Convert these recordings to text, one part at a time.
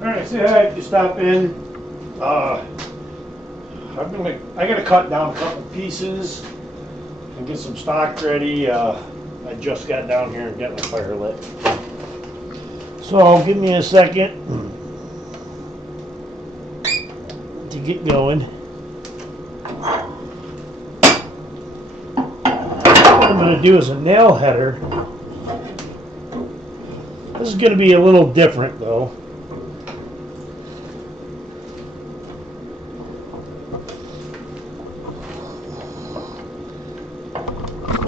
Alright, so I had to stop in. I gotta cut down a couple pieces and get some stock ready. I just got down here and got my fire lit. So give me a second to get going. What I'm gonna do is a nail header. This is gonna be a little different though.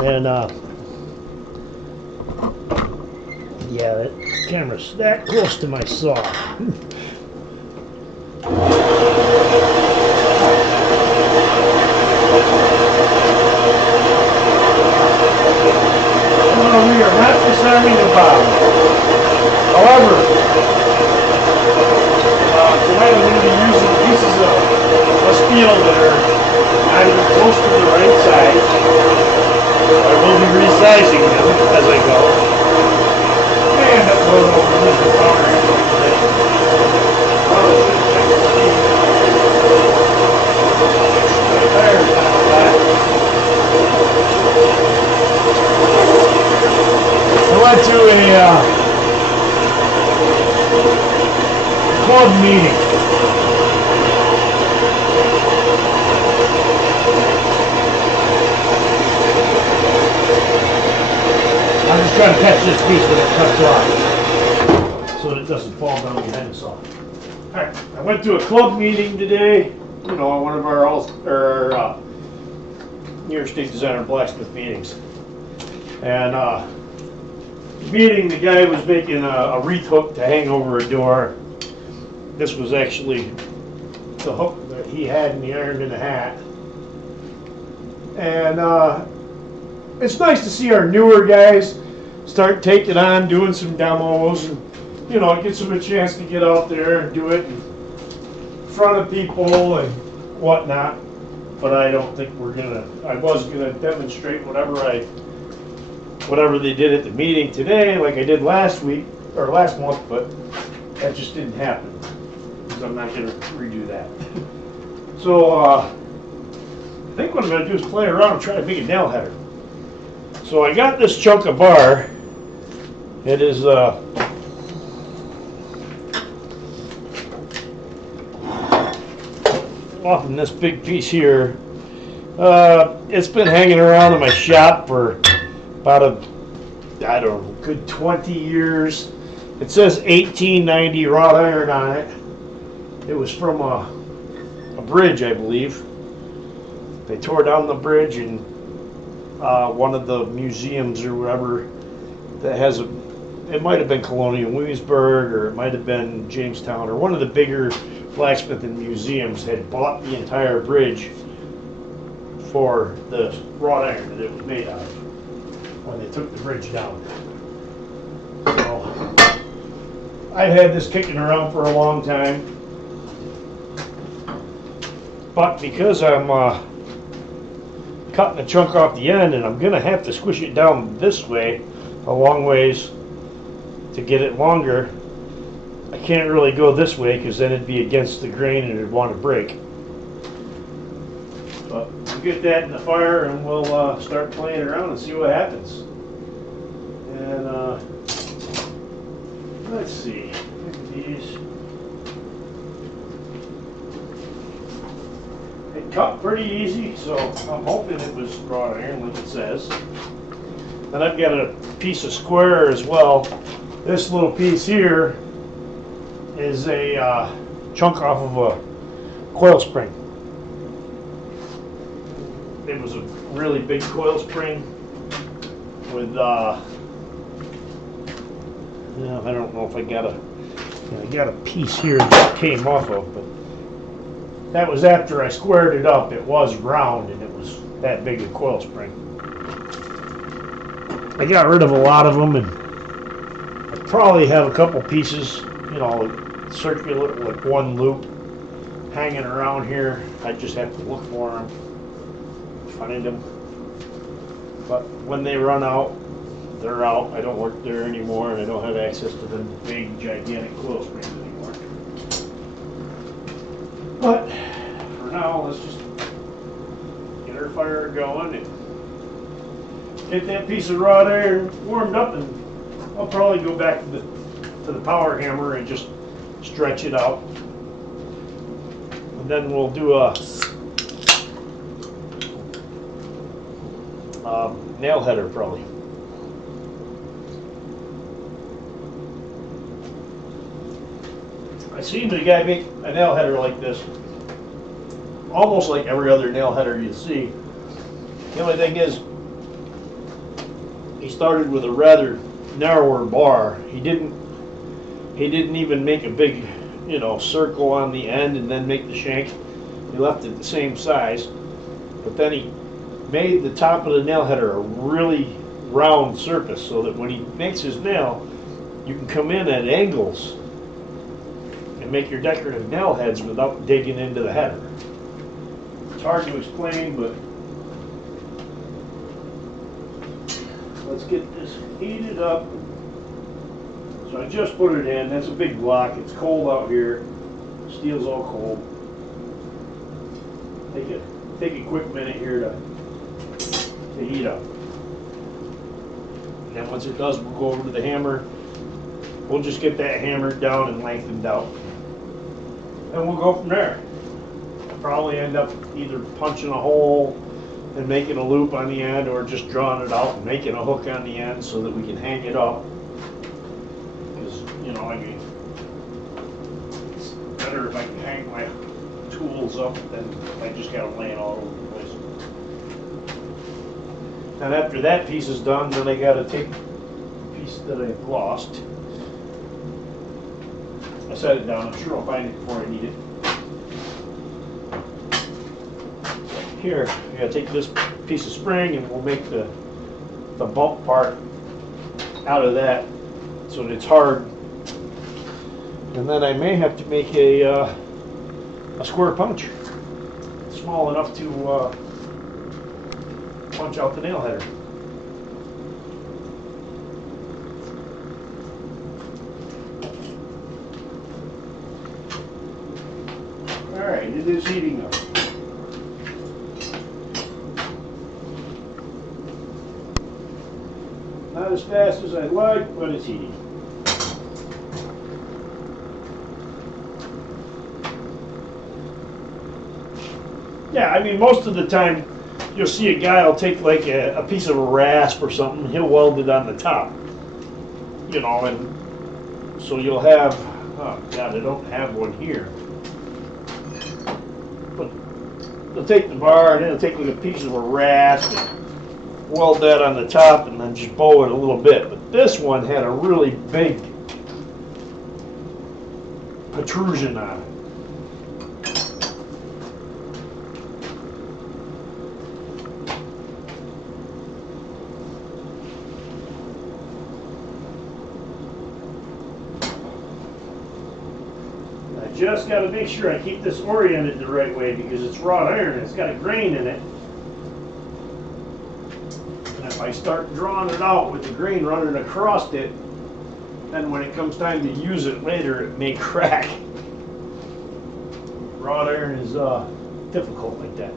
And yeah, that camera's that close to my saw. We are not disarming the bottom. However, tonight I'm going to be using pieces of steel that are not even close to the right size. I will be resizing them as I go. And that's what I'll use the power handle today. I went to a club meeting. I'm just trying to catch this piece when it cuts off so that it doesn't fall down behind the saw. Alright, I went to a club meeting today, you know, one of our New York State Designer Blacksmith meetings. And meeting, the guy was making a wreath hook to hang over a door. This was actually the hook that he had in the iron in the hat. And it's nice to see our newer guys start taking on, doing some demos, and you know, it gives them a chance to get out there and do it in front of people and whatnot. But I don't think I was gonna demonstrate whatever they did at the meeting today, like I did last week or last month, but that just didn't happen because I'm not gonna redo that. So I think what I'm gonna do is play around and try to make a nail header. So I got this chunk of bar. It is often this big piece here. It's been hanging around in my shop for about I don't know, good 20 years. It says 1890 wrought iron on it. It was from a bridge, I believe. They tore down the bridge and one of the museums or whatever that has it might have been Colonial Williamsburg or it might have been Jamestown or one of the bigger blacksmithing museums had bought the entire bridge for the wrought iron that it was made out of when they took the bridge down. So I've had this kicking around for a long time, but because I'm cutting a chunk off the end and I'm gonna have to squish it down this way a long ways to get it longer, I can't really go this way because then it'd be against the grain and it'd want to break. But we'll get that in the fire and we'll start playing around and see what happens. And let's see, these. It cut pretty easy, so I'm hoping it was wrought iron like it says. Then I've got a piece of square as well. This little piece here is a chunk off of a coil spring. It was a really big coil spring with I don't know if I got a piece here that came off of, but that was after I squared it up. It was round and it was that big a coil spring. I got rid of a lot of them, and I probably have a couple pieces, you know, circular, like one loop hanging around here. I just have to look for them, find them. But when they run out, they're out. I don't work there anymore, and I don't have access to the big, gigantic coil springs anymore. But for now, let's just get our fire going and get that piece of wrought iron warmed up, and I'll probably go back to the power hammer and just stretch it out. And then we'll do a nail header probably. I seen the guy make a nail header like this, almost like every other nail header you see. The only thing is, he started with a rather narrower bar. He didn't even make a big, circle on the end and then make the shank. He left it the same size, but then he made the top of the nail header a really round surface so that when he makes his nail, you can come in at angles and make your decorative nail heads without digging into the header. It's hard to explain, but let's get this heated up. So I just put it in. That's a big block. It's cold out here. Steel's all cold. Take a quick minute here to heat up. And then once it does, we'll go over to the hammer. We'll just get that hammered down and lengthened out. And we'll go from there. I'll probably end up either punching a hole and making a loop on the end, or just drawing it out and making a hook on the end so that we can hang it up. Because, it's better if I can hang my tools up than if I just got them laying all over the place. And after that piece is done, then I got to take the piece that I've lost. I set it down. I'm sure I'll find it before I need it. Here, I gotta take this piece of spring and we'll make the bump part out of that so that it's hard. And then I may have to make a square punch, small enough to punch out the nail header. All right, it is heating up. Not as fast as I'd like, but it's heating. Yeah, I mean, most of the time you'll see a guy will take like a piece of a rasp or something, he'll weld it on the top, and so you'll have, oh God, I don't have one here. But they'll take the bar and then they'll take like a piece of a rasp and weld that on the top and then just bow it a little bit. But this one had a really big protrusion on it. I just got to make sure I keep this oriented the right way because it's wrought iron and it's got a grain in it. If I start drawing it out with the grain running across it, then when it comes time to use it later, it may crack. Wrought iron is difficult like that.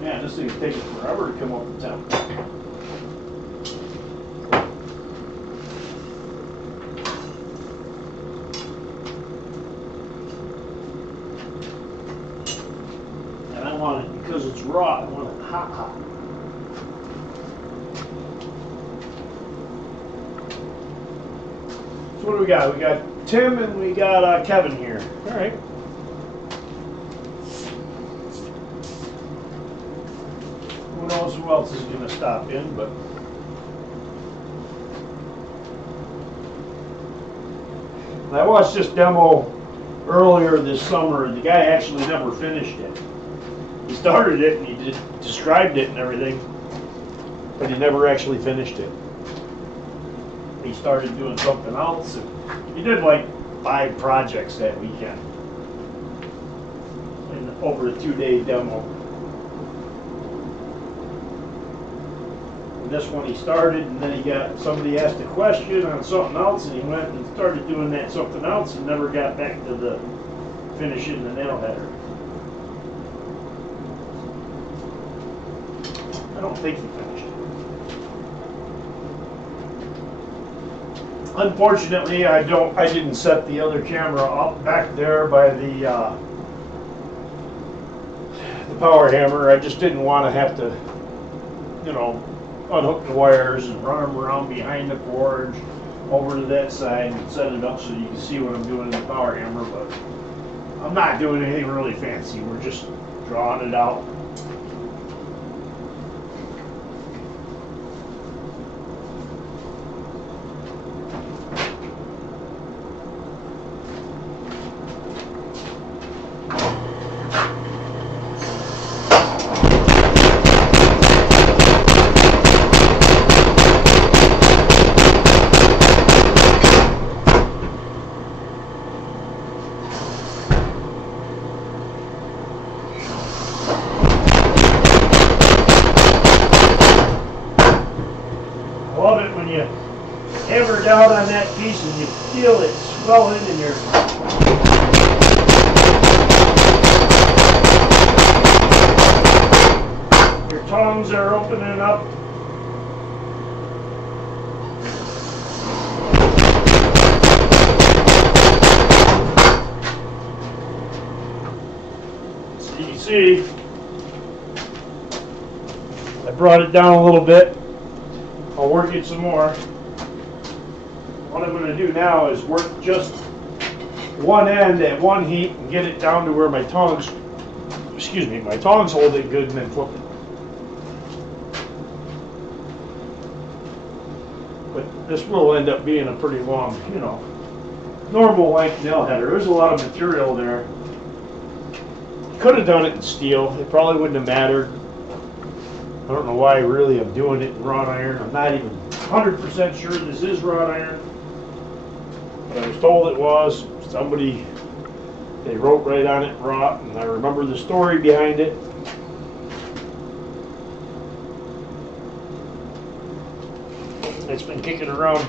Man, this thing's taking forever to come up the temp. And I want it, because it's raw, I want it hot, hot. So what do we got? We got Tim and we got Kevin here. All right. Who knows who else is going to stop in, but I watched this demo earlier this summer, and the guy actually never finished it. He started it and he described it and everything, but he never actually finished it. He started doing something else, and he did like 5 projects that weekend. over a 2-day demo. And this one he started, and then he got somebody asked a question on something else, and he went and started doing that something else, and never got back to the finishing the nail header. I don't think he finished it. Unfortunately, I didn't set the other camera up back there by the power hammer. I just didn't want to have to, you know, unhook the wires and run them around behind the forge over to that side and set it up so you can see what I'm doing in the power hammer. But I'm not doing anything really fancy. We're just drawing it out. Love it when you hammer down on that piece and you feel it swelling in your tongues are opening up. So you can see I brought it down a little bit. I'll work it some more. What I'm going to do now is work just one end at one heat and get it down to where my tongs, my tongs hold it good, and then flip it. But this will end up being a pretty long, you know, normal length nail header. There's a lot of material there. Could have done it in steel. It probably wouldn't have mattered. I don't know why really I'm doing it in wrought iron. I'm not even 100% sure this is wrought iron. But I was told it was. Somebody, they wrote right on it wrought, and I remember the story behind it. It's been kicking around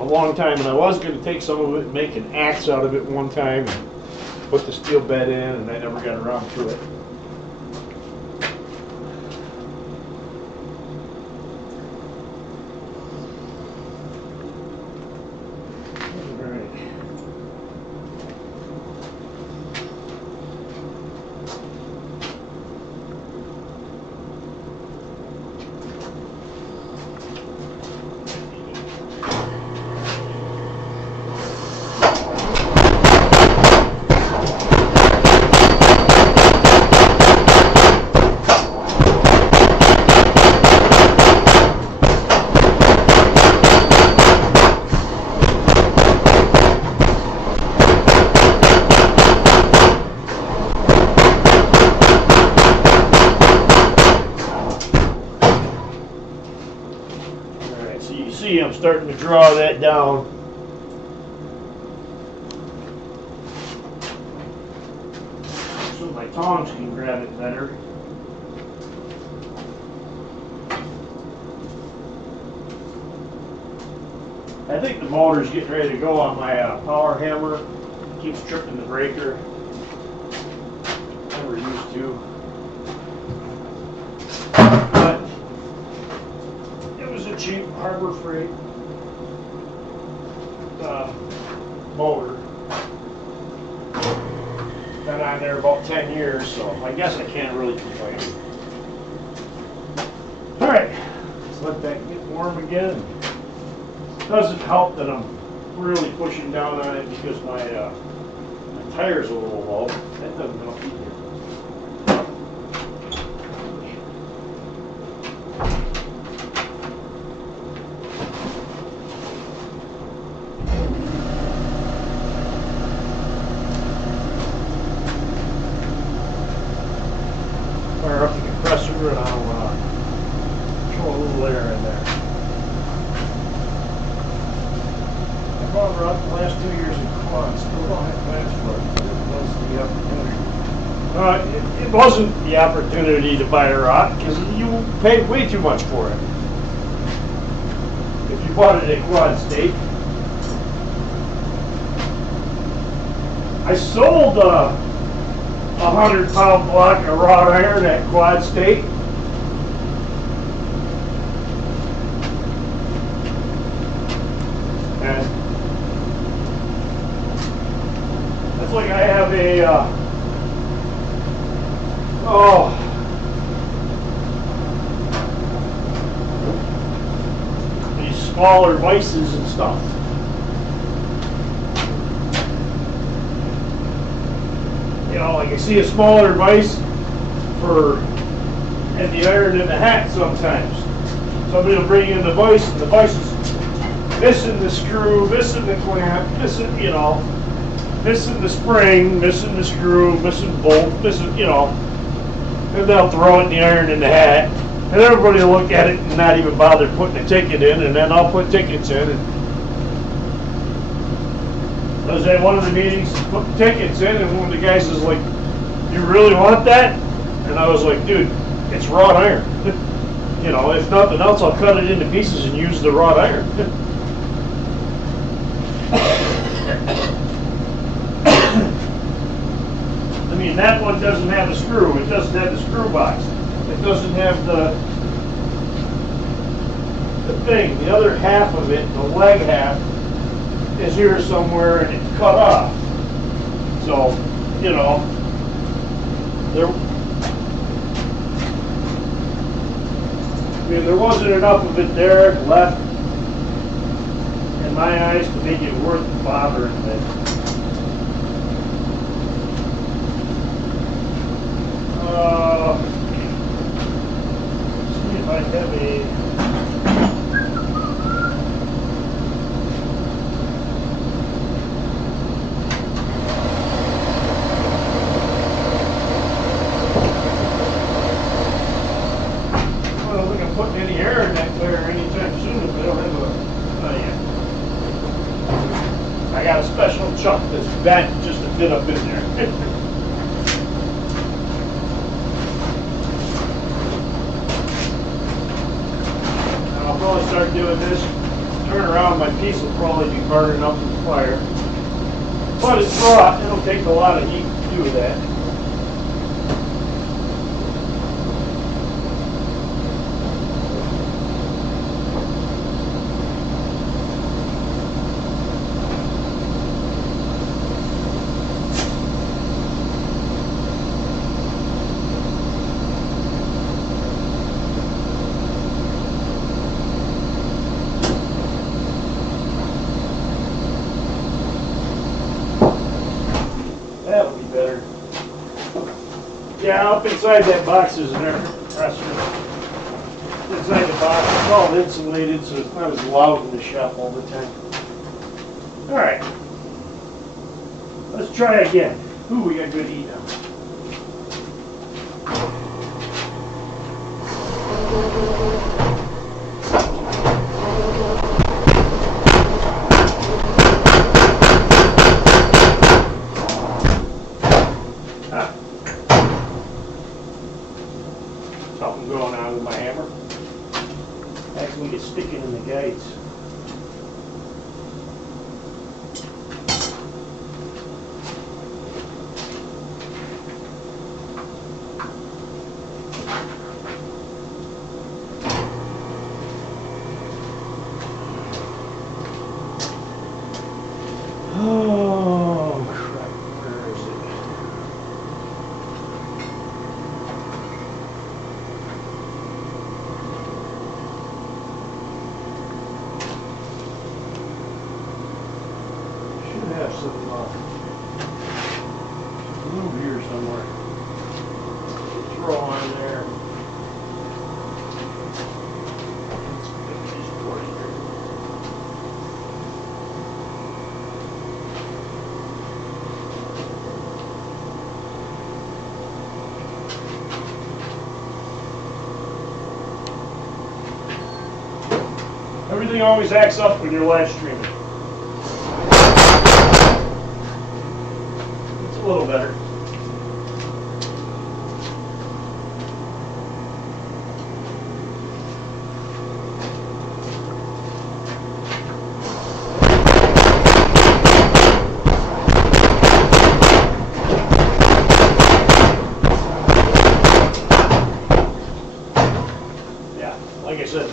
a long time, and I was going to take some of it and make an axe out of it one time and put the steel bed in, and I never got around to it. I'm starting to draw that down. So my tongs can grab it better. I think the motor's getting ready to go on my power hammer. It keeps tripping the breaker. Never used to. But it was a cheap Harbor Freight motor. Been on there about 10 years, so I guess I can't really complain. Alright, let's let that get warm again. Doesn't help that I'm really pushing down on it because my tire's a little low. That doesn't help either. Fire up the compressor and I'll throw a little air in there. I bought her up the last 2 years in Quan, still don't have plans for it. It was the opportunity. It wasn't the opportunity to buy a rock because you paid way too much for it. If you bought it at Quad State. I sold a 100-pound block of wrought iron at Quad State. And that's like I have a these smaller vices and stuff. You know, like I see a smaller vise and the iron in the hat sometimes. Somebody will bring in the vise and the vise is missing the screw, missing the clamp, missing, you know, missing the spring, missing the screw, missing bolt, missing, you know. And they'll throw it in the iron in the hat. And everybody will look at it and not even bother putting a ticket in, and then I'll put tickets in. And I was at one of the meetings, put the tickets in, and one of the guys is like, "You really want that?" And I was like, "Dude, it's wrought iron. You know, if nothing else, I'll cut it into pieces and use the wrought iron." I mean, that one doesn't have a screw. It doesn't have the screw box. It doesn't have the thing. The other half of it, the leg half, is here somewhere and it's cut off. So, you know, there wasn't enough of it there left in my eyes to make it worth bothering with. See if I have a putting any air in that clear anytime soon if they don't have I got a special chuck that's bent just to fit up in there. I'll probably start doing this. Turn around, my piece will probably be burning up in the fire. But it's wrought, it'll take a lot of heat to do that. That would be better. Yeah, up inside that box is an air compressor. Inside the box, it's all insulated, so it's not as loud in the shop all the time. Alright. Let's try again. Ooh, we got good heat now. Something going on with my hammer. Actually, it's sticking in the guides. Oh, crap. Where is it? Should have some glue here somewhere. Throw on there. Everything always acts up when you're live streaming. It's a little better.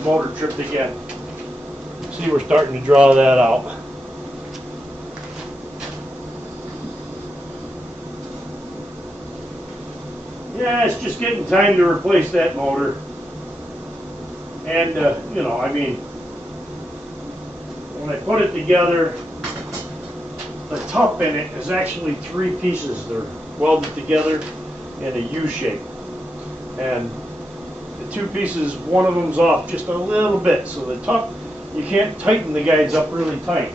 motor tripped again. See, we're starting to draw that out. Yeah, it's just getting time to replace that motor. And, you know, I mean, when I put it together, the top in it is actually 3 pieces. They're welded together in a U shape. And the 2 pieces, one of them's off just a little bit. So the top, you can't tighten the guides up really tight.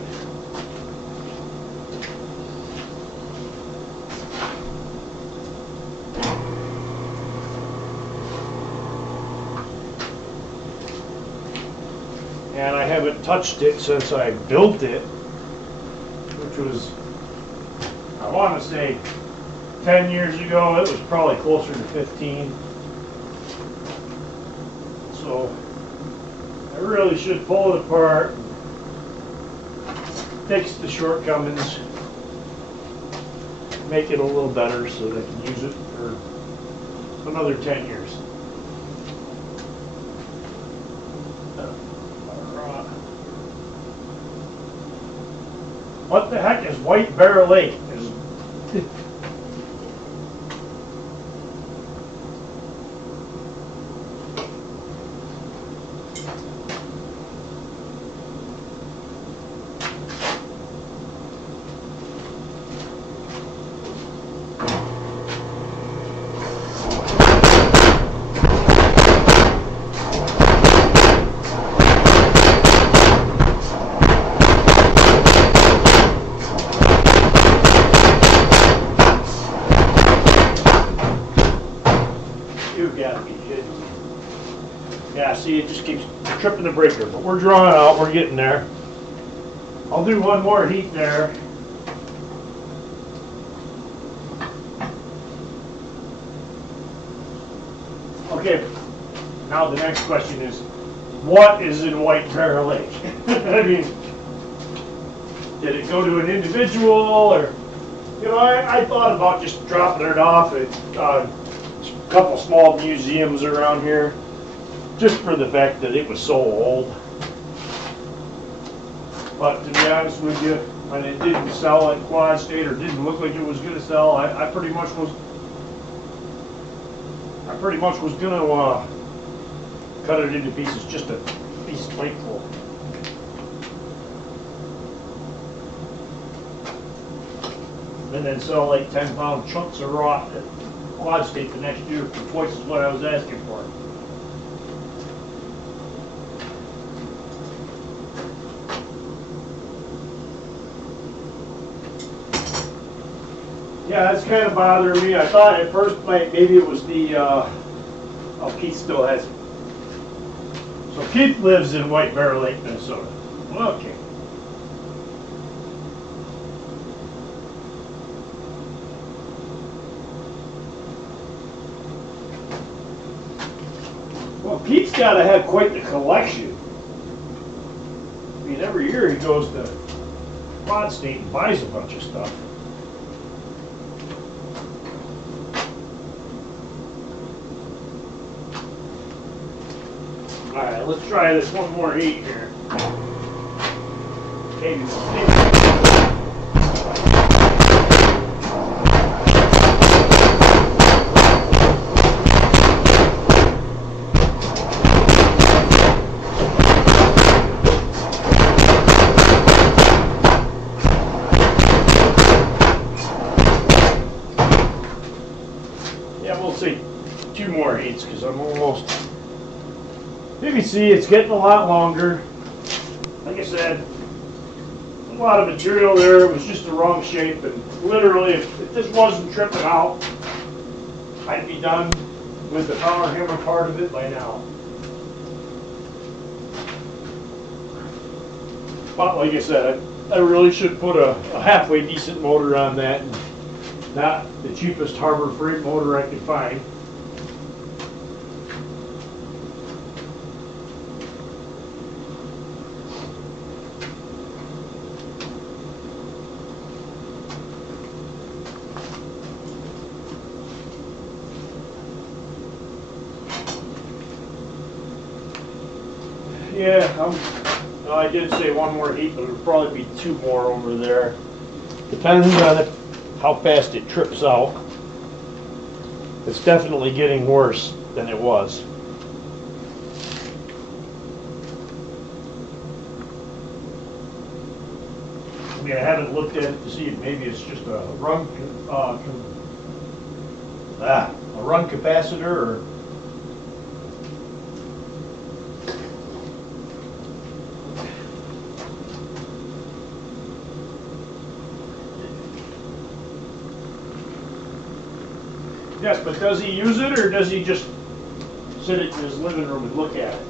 And I haven't touched it since I built it, which was, I want to say 10 years ago. It was probably closer to 15. So I really should pull it apart, fix the shortcomings, make it a little better so that I can use it for another 10 years. What the heck is White Bear Lake? You've got to be kidding me. Yeah, see, it just keeps tripping the breaker, but we're drawing out, we're getting there. I'll do one more heat there. Okay, now the next question is, what is in White Bear Lake? I mean, did it go to an individual, or, you know, I thought about just dropping it off at a couple small museums around here, just for the fact that it was so old. But to be honest with you, when it didn't sell at Quad State, or didn't look like it was going to sell, I pretty much was going to cut it into pieces, just a piece plateful. And then sell like 10-pound chunks of rock at Quad State the next year for twice as what I was asking for. Yeah, that's kind of bothering me. I thought at first maybe it was the, oh, Keith still has it. So Keith lives in White Bear Lake, Minnesota. Okay. Well, Keith's got to have quite the collection. I mean, every year he goes to Quad State and buys a bunch of stuff. All right, let's try this one more heat here. Maybe. Yeah, we'll see. 2 more heats because I'm almost. You can see it's getting a lot longer. Like I said, a lot of material there. It was just the wrong shape, and literally, if this wasn't tripping out, I'd be done with the power hammer part of it by now. But like I said, I really should put a halfway decent motor on that, and not the cheapest Harbor Freight motor I could find. Yeah, no, I did say one more heat, but it'll probably be two more over there. Depends on how fast it trips out. It's definitely getting worse than it was. I mean, I haven't looked at it to see if maybe it's just a run capacitor or. Yes, but does he use it or does he just sit in his living room and look at it?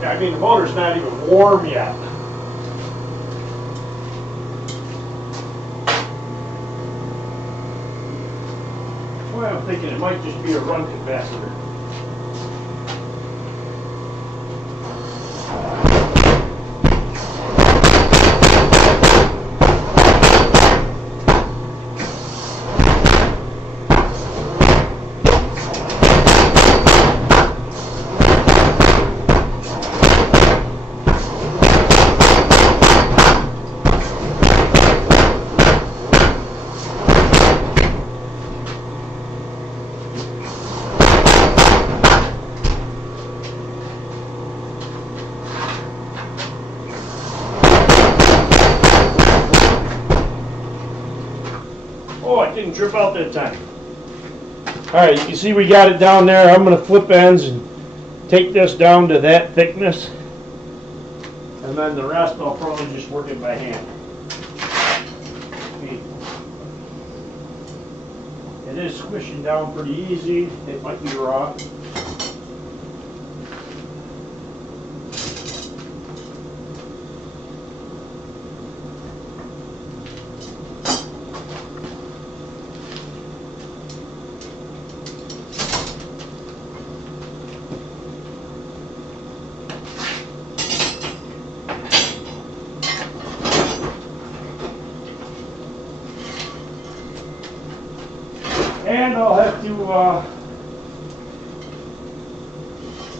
Yeah, I mean, the motor's not even warm yet. Well, I'm thinking it might just be a run capacitor. Oh, it didn't trip out that time. Alright, you can see we got it down there. I'm going to flip ends and take this down to that thickness. And then the rest I'll probably just work it by hand. It is squishing down pretty easy. It might be raw. And I'll have to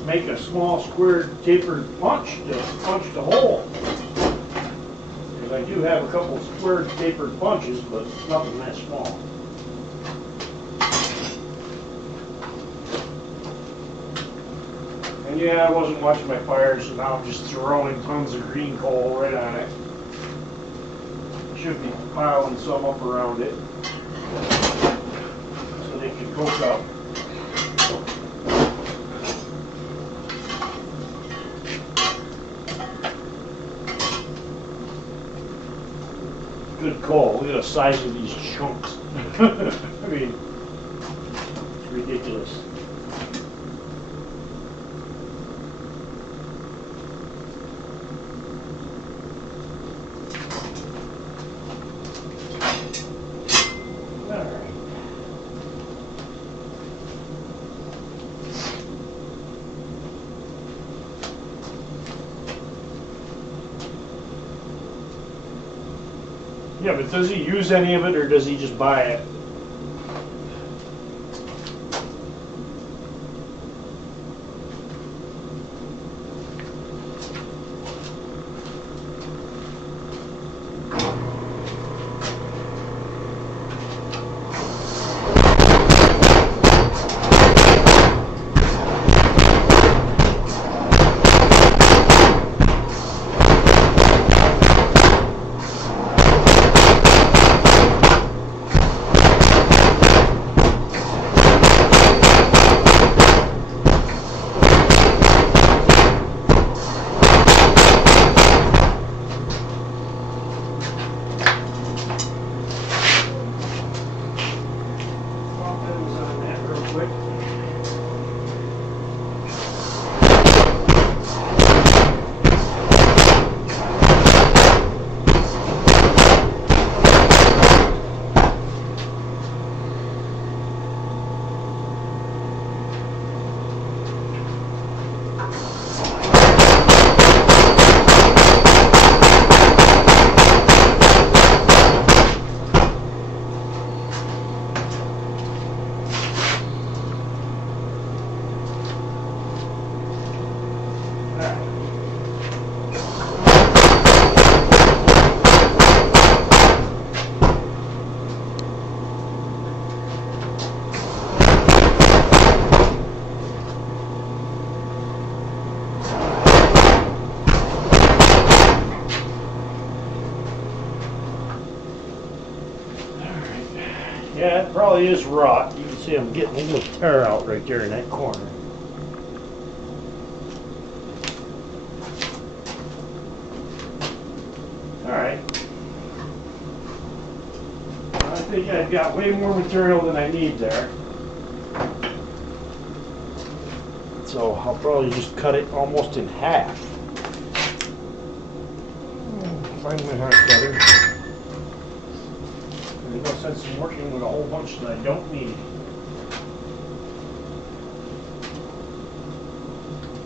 make a small square tapered punch to punch the hole. Because I do have a couple square tapered punches, but nothing that small. And yeah, I wasn't watching my fire, so now I'm just throwing tons of green coal right on it. Should be piling some up around it. They can cook up. Good call. Look at the size of these chunks. I mean, it's ridiculous. Yeah, but does he use any of it or does he just buy it? Yeah, it probably is rock. You can see I'm getting a little tear out right there in that corner. Alright. I think I've got way more material than I need there. So I'll probably just cut it almost in half. Find my heart cutter. There's no sense in working with a whole bunch that I don't need.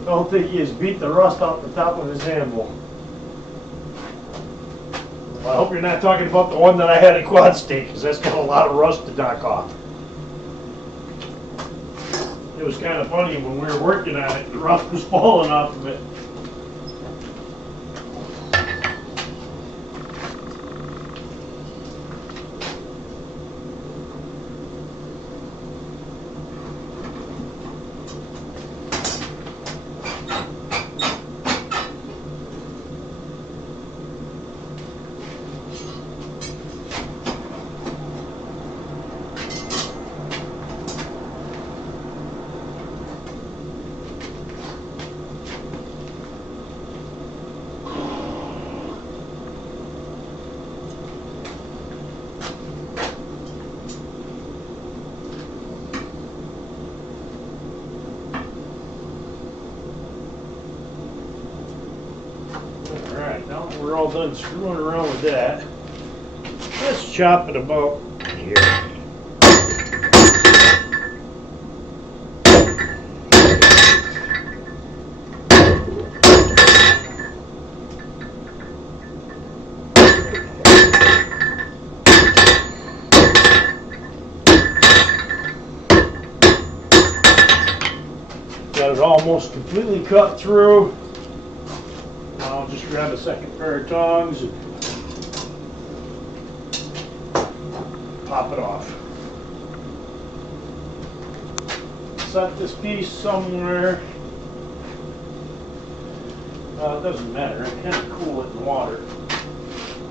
I don't think he has beat the rust off the top of his anvil. Well, I hope you're not talking about the one that I had at Quad State, because that's got a lot of rust to knock off. It was kind of funny when we were working on it, the rust was falling off of it. Alright, now that we're all done screwing around with that, let's chop it about here. Got it almost completely cut through. I'll just grab a second pair of tongs and pop it off. Set this piece somewhere. It doesn't matter. I can kind of cool it in water.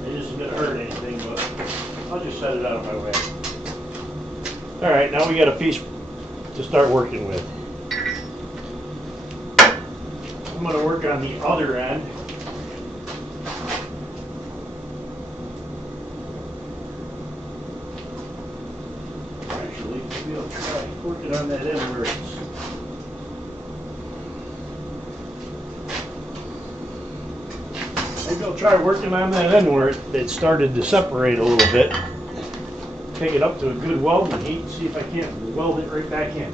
It isn't going to hurt anything, but I'll just set it out of my way. Alright, now we got a piece to start working with. I'm going to work on the other end. Actually, maybe I'll try working on that end where it's. Maybe I'll try working on that end where it started to separate a little bit. Take it up to a good welding heat and see if I can't weld it right back in.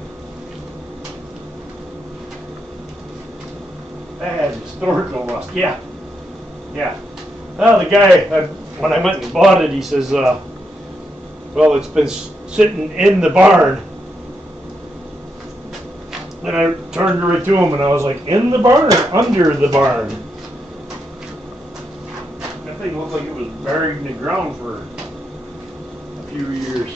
That has historical rust. Yeah. The guy, when I went and bought it, he says, well, it's been sitting in the barn. And I turned right to him and I was like, in the barn or under the barn? That thing looked like it was buried in the ground for a few years.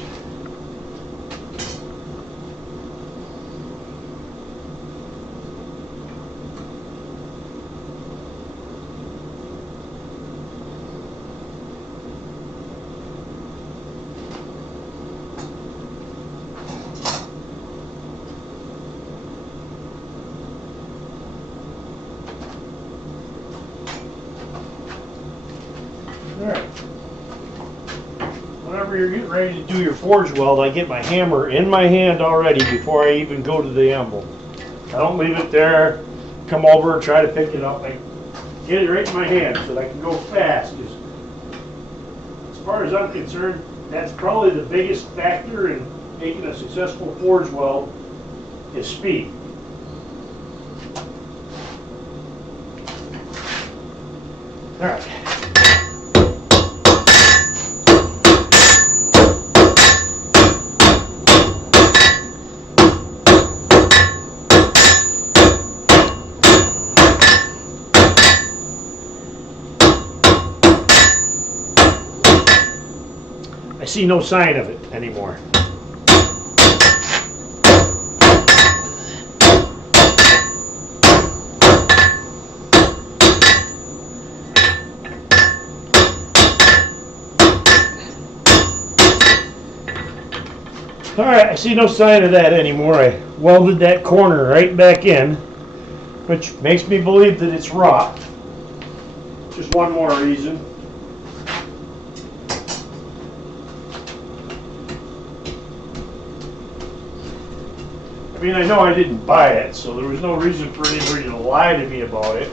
Alright. Whenever you're getting ready to do your forge weld, I get my hammer in my hand already before I even go to the anvil. I don't leave it there, come over, try to pick it up. I get it right in my hand so that I can go fast. As far as I'm concerned, that's probably the biggest factor in making a successful forge weld is speed. Alright. see no sign of it anymore. Alright, I see no sign of that anymore. I welded that corner right back in, which makes me believe that it's rot. Just one more reason. I mean, I know I didn't buy it, so there was no reason for anybody to lie to me about it.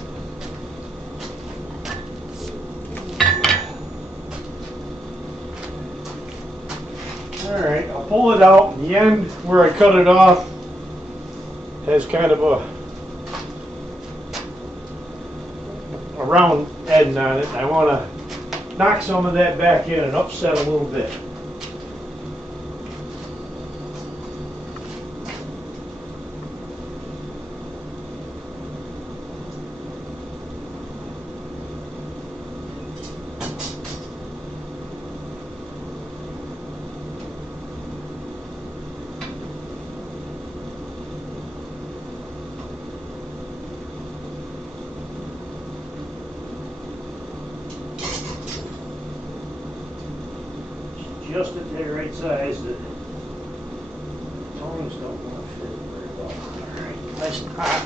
Alright, I'll pull it out. In the end, where I cut it off, has kind of a round end on it. I want to knock some of that back in and upset a little bit. Just at the right size that tongs don't want to fit very well. Alright, nice and hot.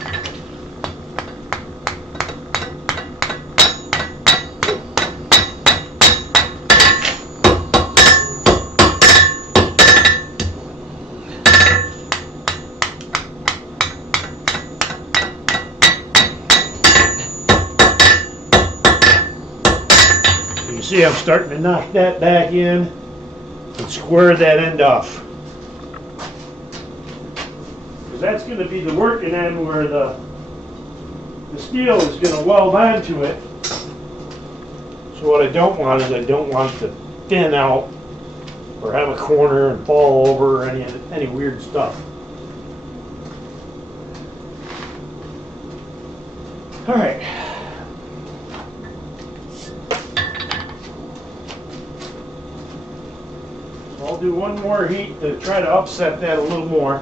You see I'm starting to knock that back in and square that end off. Because that's going to be the working end where the steel is going to weld onto it. So what I don't want is I don't want to thin out or have a corner and fall over or any weird stuff. Alright. I'll do one more heat to try to upset that a little more.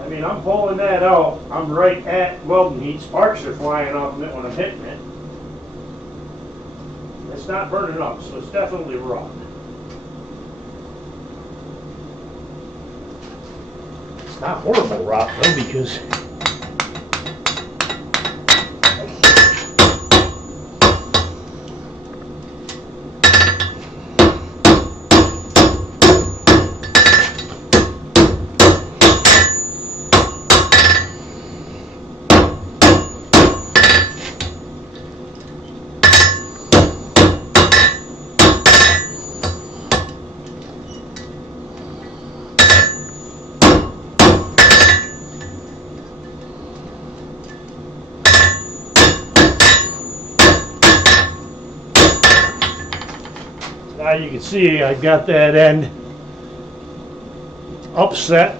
I mean, I'm pulling that out. I'm right at welding heat. Sparks are flying off of it when I'm hitting it. It's not burning up, so it's definitely raw. It's not horrible rot though, because now you can see I've got that end upset.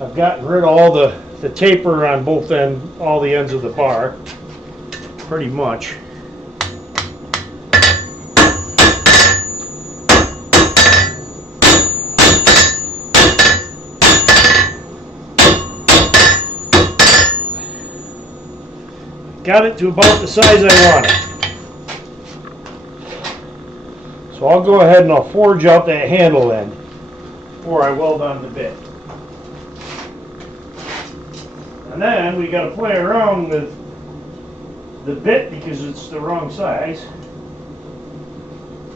I've gotten rid of all the taper on both ends, all the ends of the bar, pretty much. Got it to about the size I want it. So I'll go ahead and I'll forge out that handle end before I weld on the bit. And then we got to play around with the bit because it's the wrong size.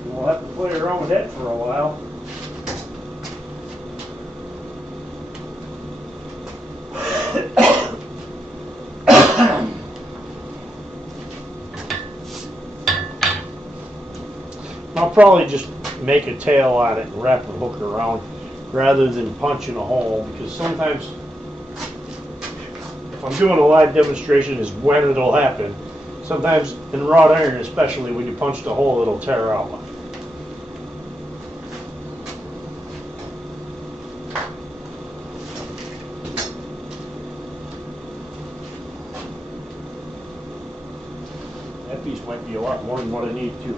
We'll have to play around with that for a while. I'll probably just make a tail on it and wrap the hook around rather than punching a hole, because sometimes if I'm doing a live demonstration is when it'll happen. Sometimes in wrought iron, especially when you punch the hole, it'll tear out. that piece might be a lot more than what I need too.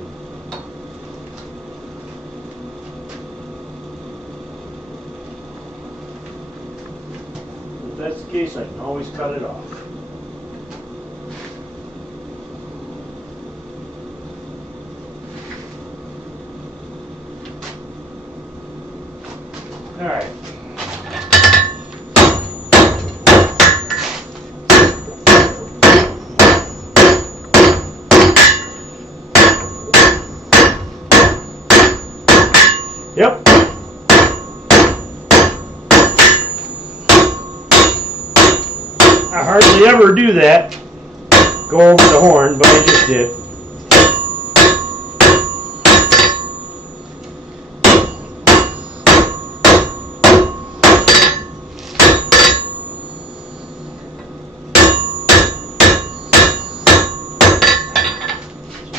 If that's the case, I can always cut it off. All right. Yep. I hardly ever do that. Go over the horn, but I just did.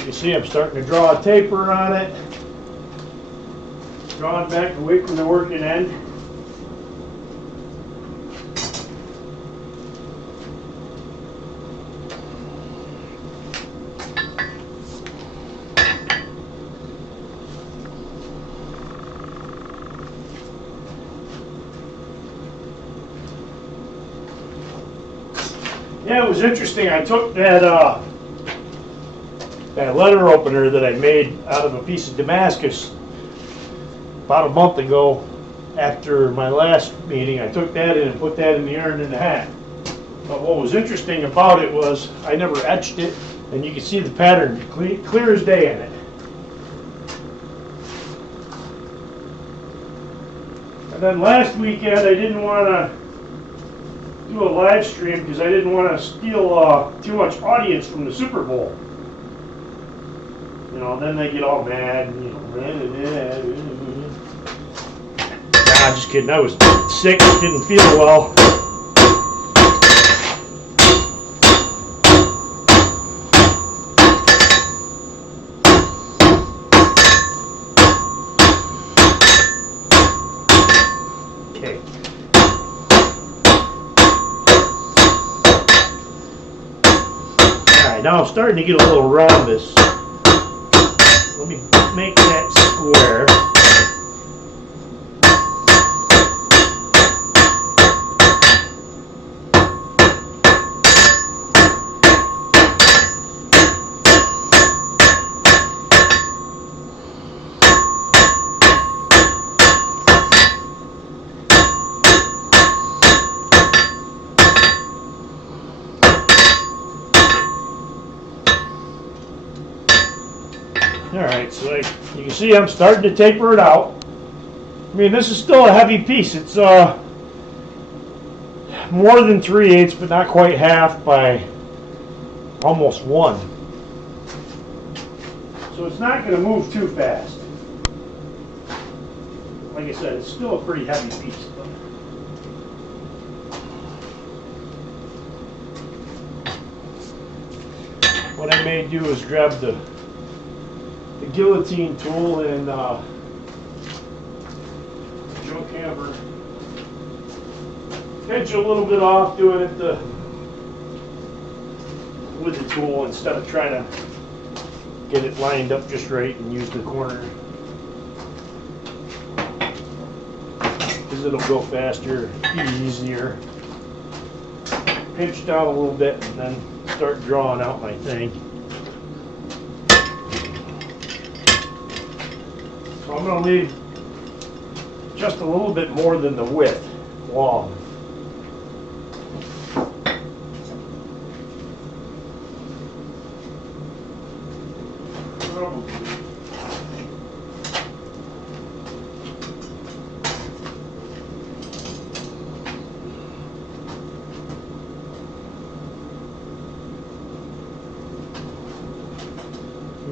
You see I'm starting to draw a taper on it. Drawing back away from the working end. Yeah, it was interesting. I took that letter opener that I made out of a piece of Damascus about a month ago after my last meeting. I took that in and put that in the urn in the hat. But what was interesting about it was I never etched it, and you can see the pattern clear as day in it. And then last weekend I didn't want to do a live stream because I didn't want to steal too much audience from the Super Bowl. You know, then they get all mad, you know. Nah, just kidding. I was sick, didn't feel well. Okay. Alright, now I'm starting to get a little rhombus. Let me make that square. Alright, so you can see I'm starting to taper it out. I mean, this is still a heavy piece. It's more than 3/8, but not quite half by almost 1. So it's not going to move too fast. Like I said, it's still a pretty heavy piece. What I may do is grab the guillotine tool and junk hammer, pinch a little bit off, doing it with the tool instead of trying to get it lined up just right and use the corner, because it'll go faster, be easier. Pinch down a little bit and then start drawing out my thing. So I'm going to leave just a little bit more than the width long.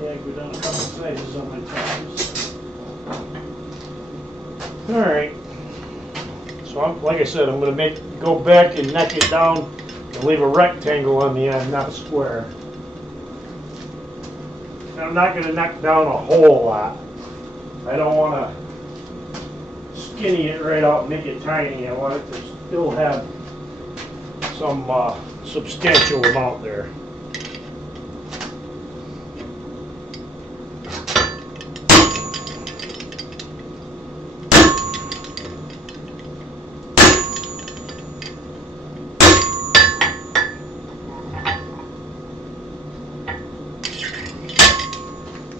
Yeah, go down a couple sizes on my tops. Alright, so like I said, I'm going to go back and neck it down and leave a rectangle on the end, not a square. And I'm not going to neck down a whole lot. I don't want to skinny it right out and make it tiny. I want it to still have some substantial amount there.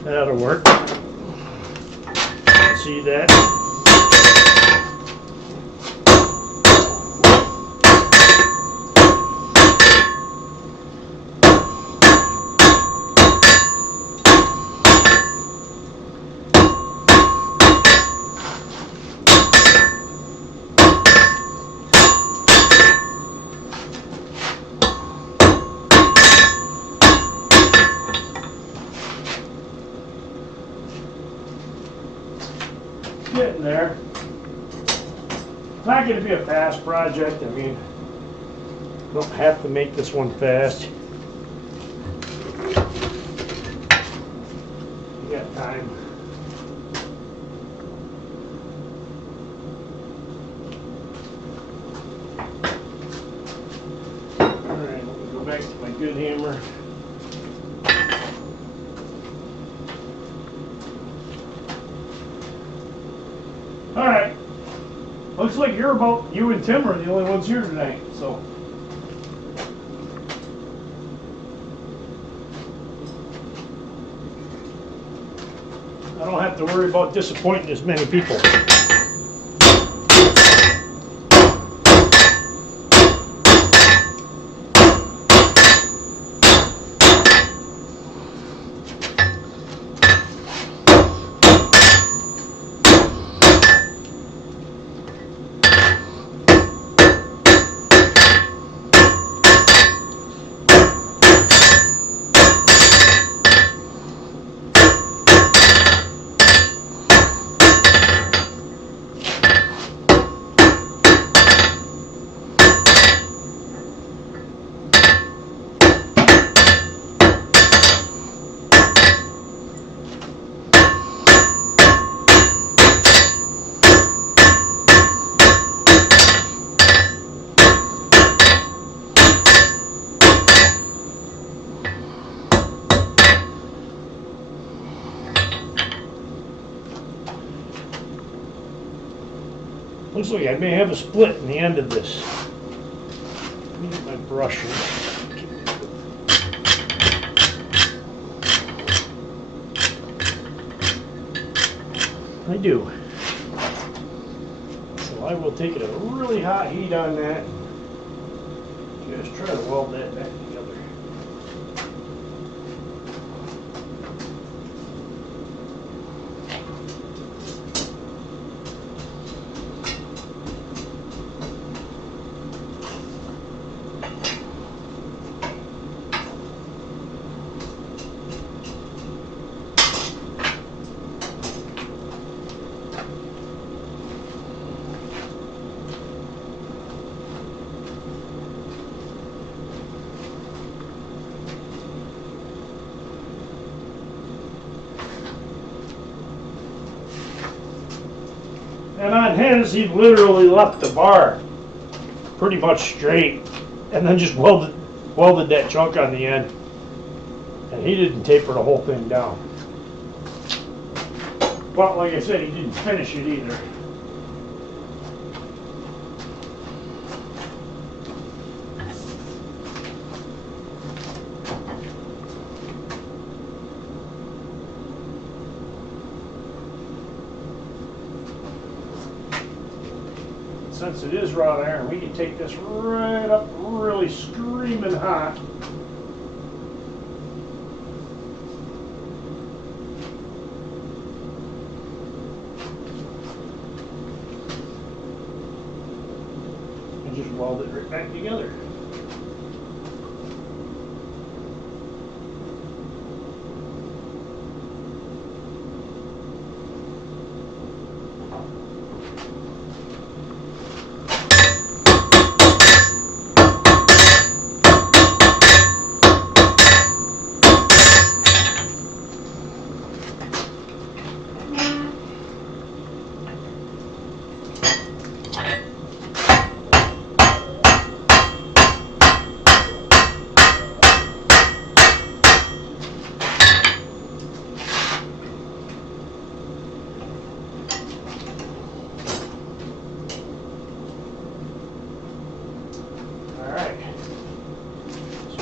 That'll work. See that? Getting there. It's not going to be a fast project. I mean, don't have to make this one fast. You got time. All right, let me go back to my good hammer. All right. Looks like you and Tim are the only ones here tonight, so. I don't have to worry about disappointing as many people. Looks like I may have a split in the end of this. Let me get my brush here. I do. So I will take it a really hot heat on that. Just try to weld that back together. And on his, he literally left the bar pretty much straight and then just welded that chunk on the end. And he didn't taper the whole thing down. But like I said, he didn't finish it either. Since it is wrought iron, we can take this right up really screaming hot. And just weld it right back together.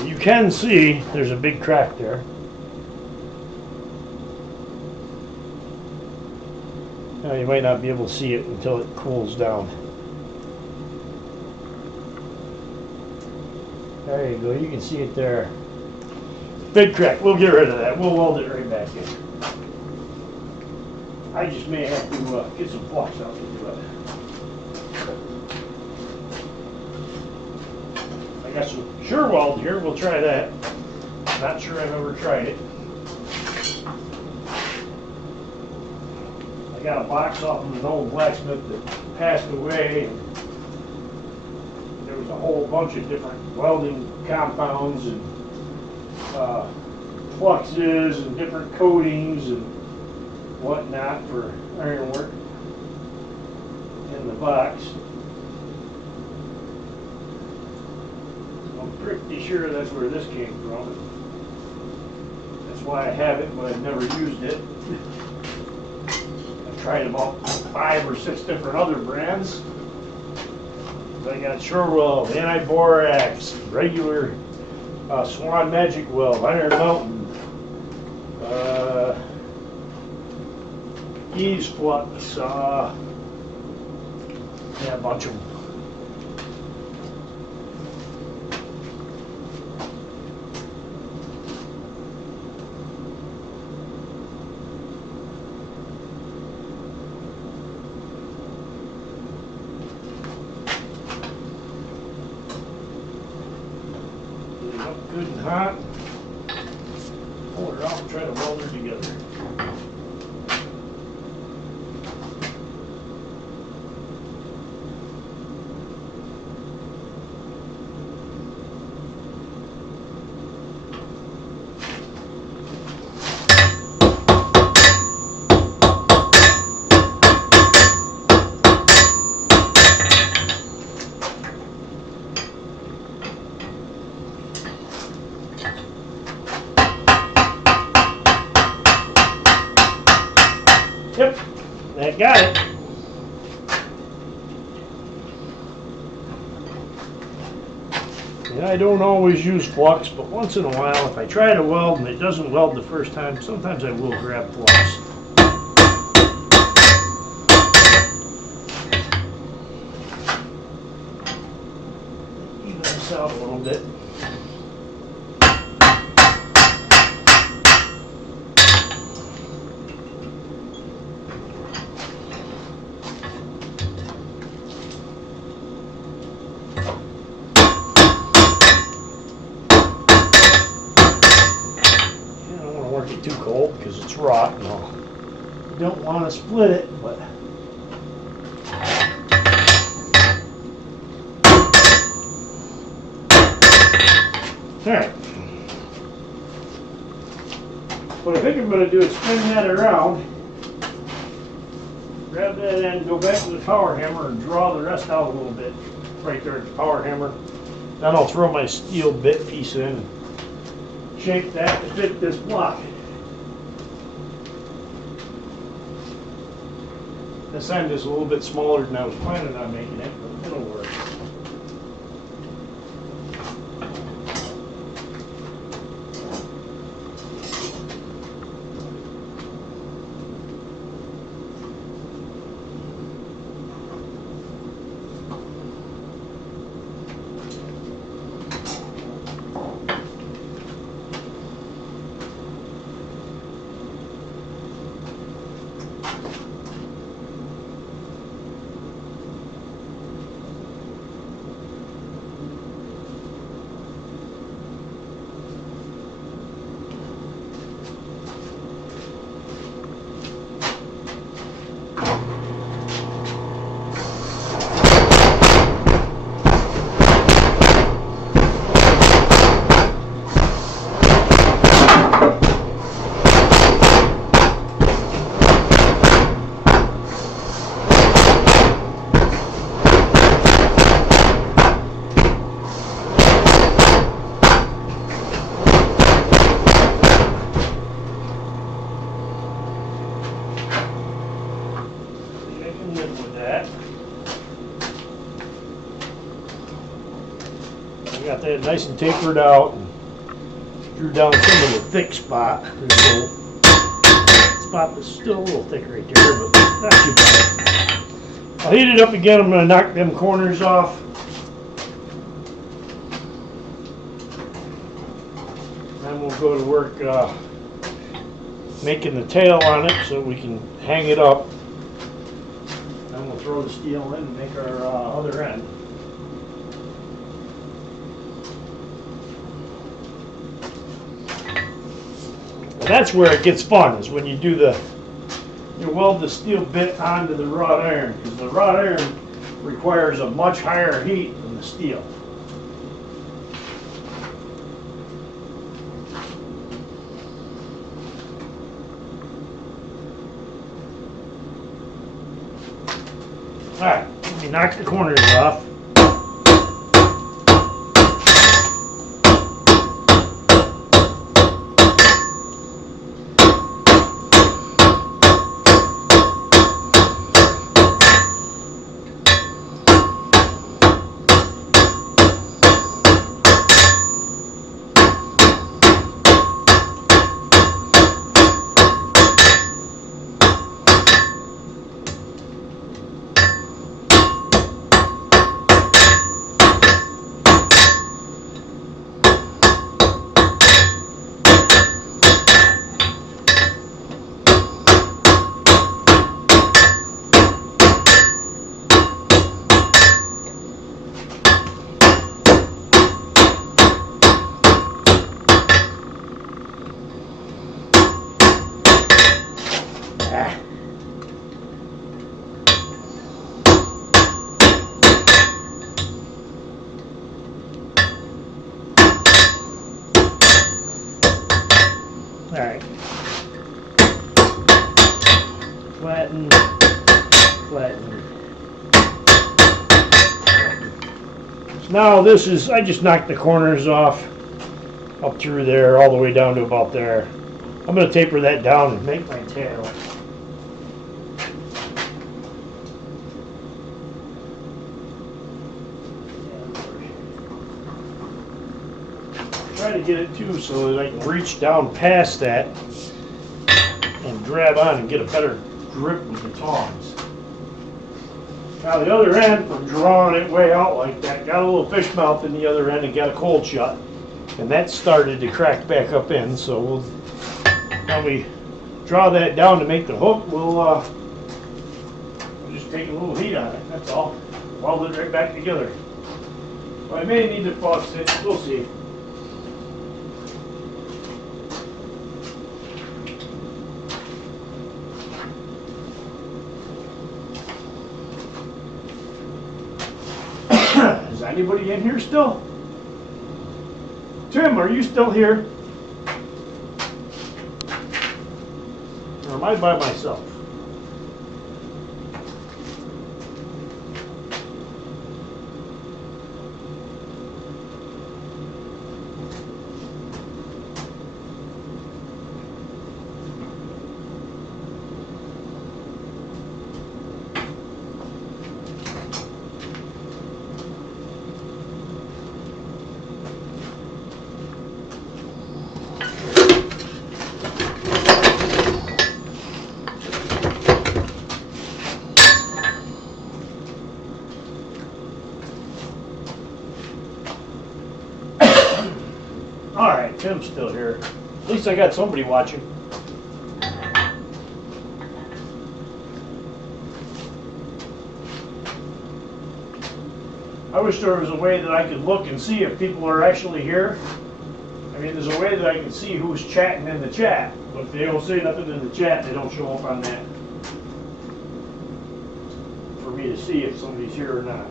You can see there's a big crack there. you might not be able to see it until it cools down. There you go, you can see it there. Big crack, we'll get rid of that. We'll weld it right back in. I just may have to get some flux out to do it. I got some Sure-Weld here, we'll try that. Not sure I've ever tried it. I got a box off of an old blacksmith that passed away. There was a whole bunch of different welding compounds and fluxes and different coatings and whatnot for ironwork in the box. I'm pretty sure that's where this came from. That's why I have it, but I've never used it. I've tried about 5 or 6 different other brands. I got Sure-Weld, Anti-Borax, regular Swan Magic Weld, Iron Mountain, Ease Flux, yeah, a bunch of them. Get it up good and hot. Pull her out and try to weld her together. Yep, that got it. And I don't always use flux, but once in a while, if I try to weld and it doesn't weld the first time, sometimes I will grab flux. Even this out a little bit. Too cold because it's rock. No, you don't want to split it, but all right. What I think I'm going to do is spin that around, grab that end, go back to the power hammer, and draw the rest out a little bit right there at the power hammer. Then I'll throw my steel bit piece in and shape that to fit this block. This end is a little bit smaller than I was planning on making it, but it'll work. Got that nice and tapered out, and drew down some of the thick spot. There's a little spot that's still a little thick right there, but Not too bad. I'll heat it up again. I'm going to knock them corners off. Then we'll go to work making the tail on it so we can hang it up. Then we'll throw the steel in and make our other end. And that's where it gets fun, is when you weld the steel bit onto the wrought iron, because the wrought iron requires a much higher heat than the steel. Alright, let me knock the corners off. Alright. Flatten, flatten. So now this is, I just knocked the corners off up through there, all the way down to about there. I'm going to taper that down and make my tail. Try to get it too so that I can reach down past that and grab on and get a better grip with the tongs. Now the other end, from drawing it way out like that, got a little fish mouth in the other end and got a cold shut, and that started to crack back up in. So when we draw that down to make the hook, we'll just take a little heat on it. That's all. Weld it right back together. So I may need to bust it. We'll see. Is anybody in here still? Tim, are you still here? Or am I by myself? Alright, Tim's still here. At least I got somebody watching. I wish there was a way that I could look and see if people are actually here. I mean, there's a way that I can see who's chatting in the chat. But if they don't say nothing in the chat, they don't show up on that for me to see if somebody's here or not.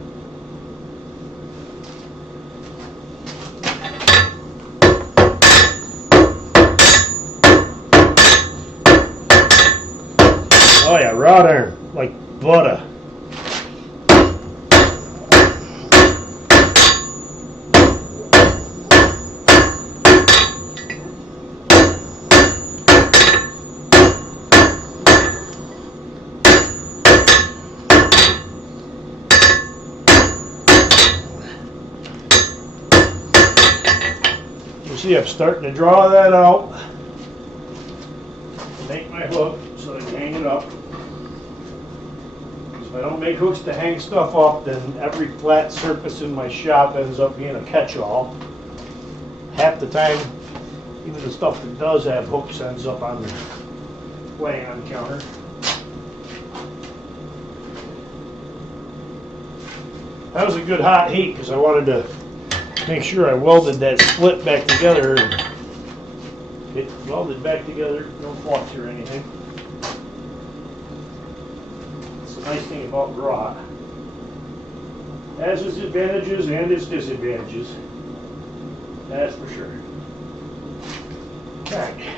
Oh yeah, wrought iron, like butter. You see I'm starting to draw that out. Make my hook so I can hang it up. I don't make hooks to hang stuff up, then every flat surface in my shop ends up being a catch-all. Half the time, even the stuff that does have hooks ends up on the laying on the counter. That was a good hot heat because I wanted to make sure I welded that split back together. It welded back together, no flux or anything. It's the nice thing about Grotte. It has its advantages and its disadvantages. That's for sure. Okay.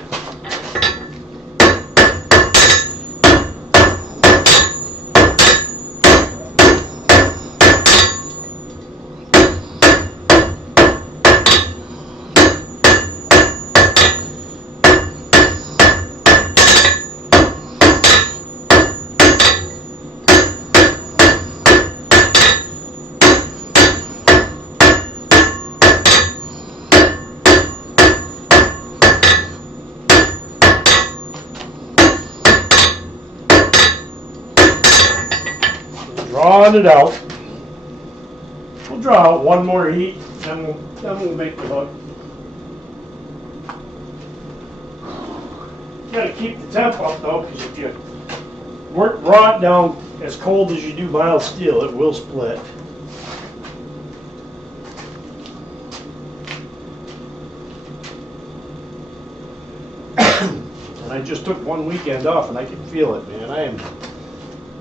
Drawing it out. We'll draw out one more heat, then we'll make the hook. You gotta keep the temp up though, because if you work rod down as cold as you do mild steel, it will split. And I just took one weekend off, and I can feel it, man.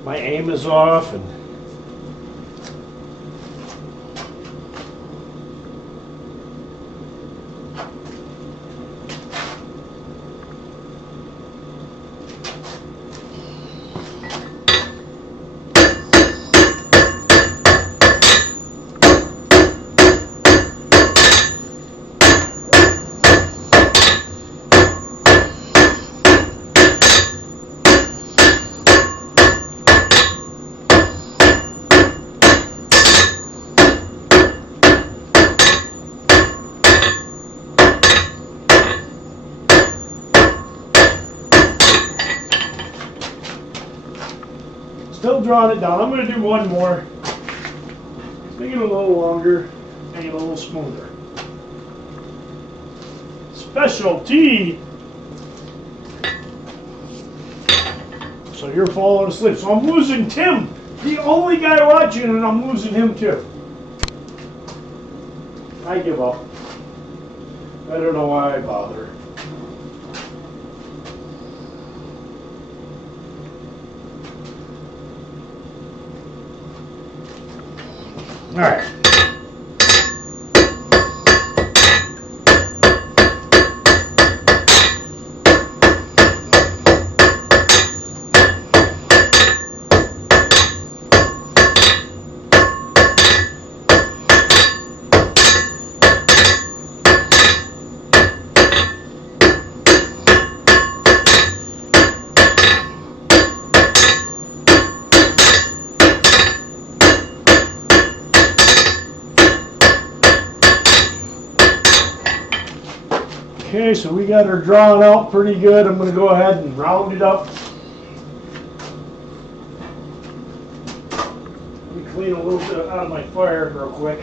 My aim is off, and still drawing it down. I'm going to do one more. Make it a little longer, make it a little smoother. Specialty. So you're falling asleep. So I'm losing Tim, the only guy watching, and I'm losing him too. I give up. I don't know why I bother. All right. Okay, so we got her drawn out pretty good. I'm going to go ahead and round it up. Let me clean a little bit out of my fire real quick.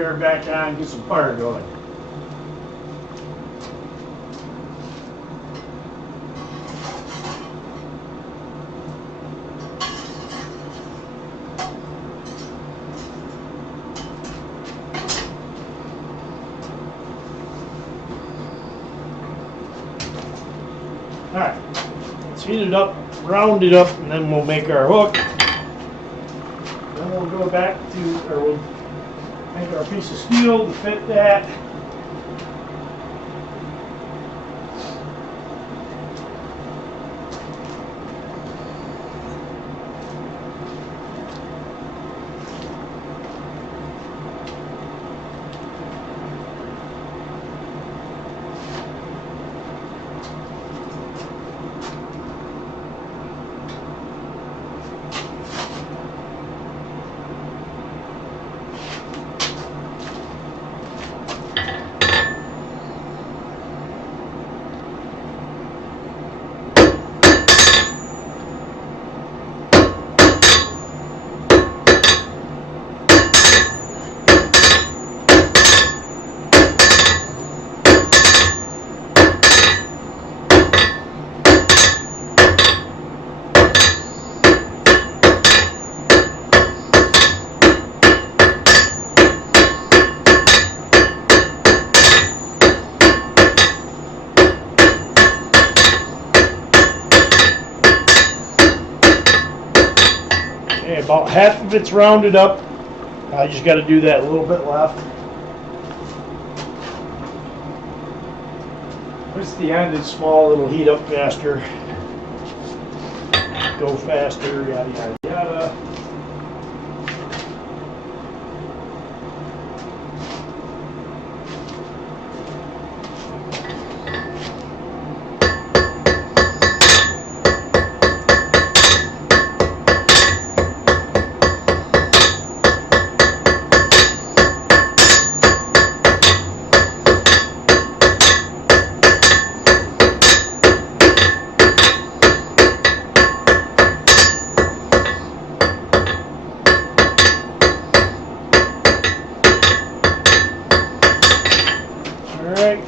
air back on, get some fire going. Alright, let's heat it up, round it up, and then we'll make our hook. Then we'll go back to, or we'll make our piece of steel to fit that. Okay, about half of it's rounded up. I just got to do that a little bit left. Once the end is small, it'll heat up faster, go faster, yada yada yada. Alright.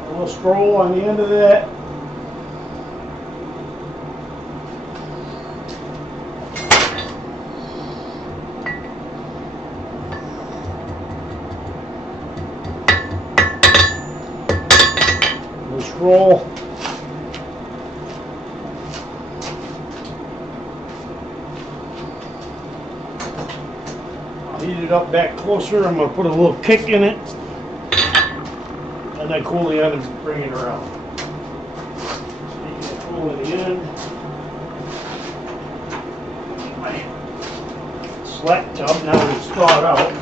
A little scroll on the end of that. Little scroll. Heat it up back closer. I'm going to put a little kick in it, and then cool the end and bring it around. So you get cool in the end. My slack tub now that it's thawed out.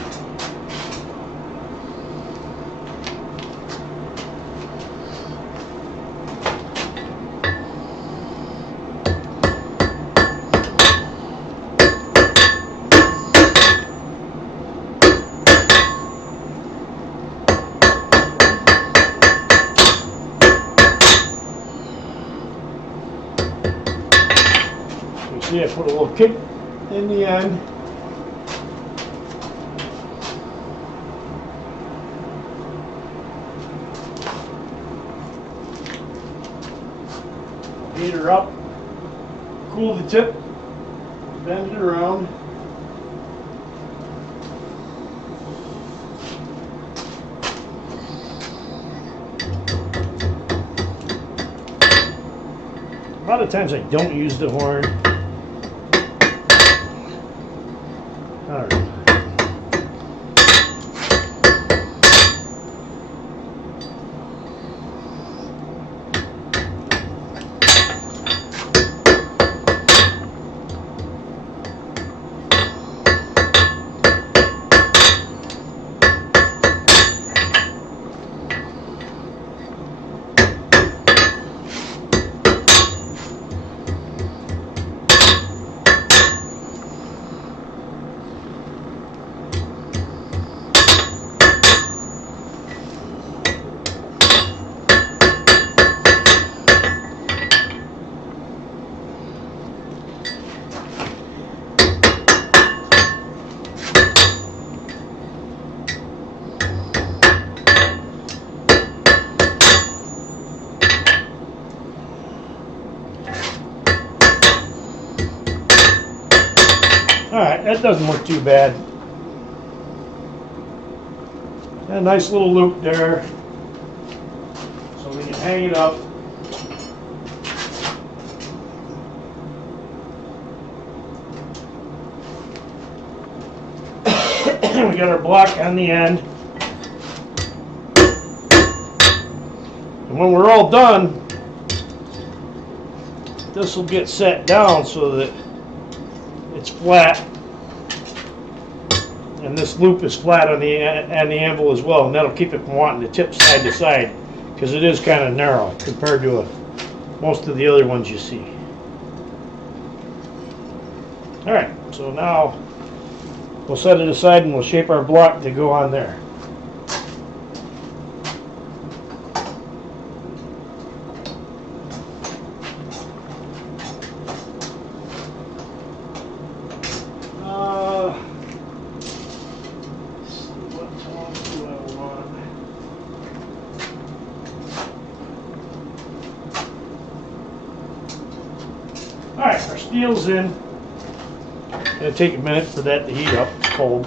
See, I put a little kick in the end. Heat her up, cool the tip, bend it around. A lot of times I don't use the horn. All right. Alright, that doesn't look too bad. A nice little loop there. So we can hang it up. We got our block on the end. And when we're all done, this will get set down so that it's flat. And this loop is flat on the anvil as well, and that'll keep it from wanting to tip side to side, because it is kind of narrow compared to most of the other ones you see. Alright, so now we'll set it aside and we'll shape our block to go on there. Alright, our steel's in. It'll take a minute for that to heat up. It's cold.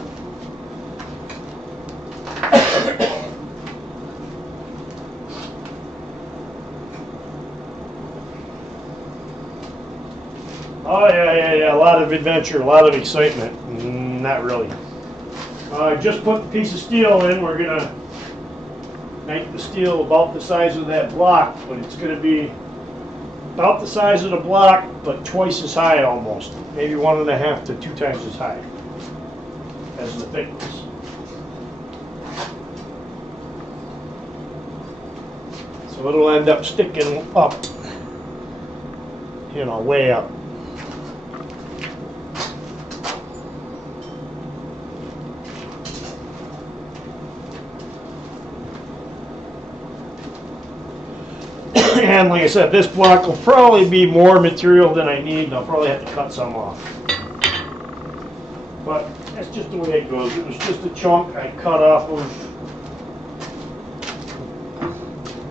Oh yeah. A lot of adventure, a lot of excitement. Not really. I just put the piece of steel in. We're gonna make the steel about the size of that block, but it's gonna be about the size of the block, but twice as high almost. Maybe 1.5 to 2 times as high as the thickness. So it'll end up sticking up, you know, way up. And like I said, this block will probably be more material than I need. I'll probably have to cut some off. But that's just the way it goes. It was just a chunk I cut off of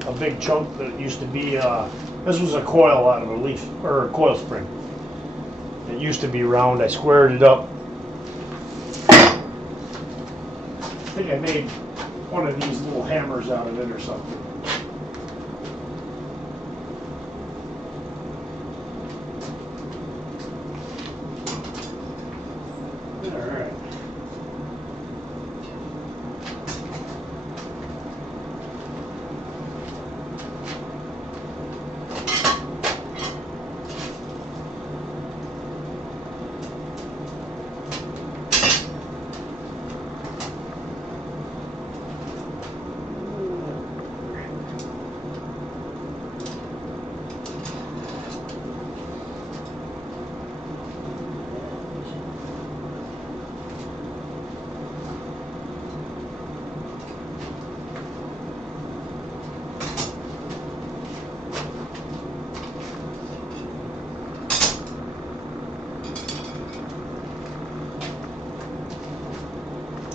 a big chunk that used to be, this was a coil out of a leaf, or a coil spring. It used to be round. I squared it up. I think I made one of these little hammers out of it or something.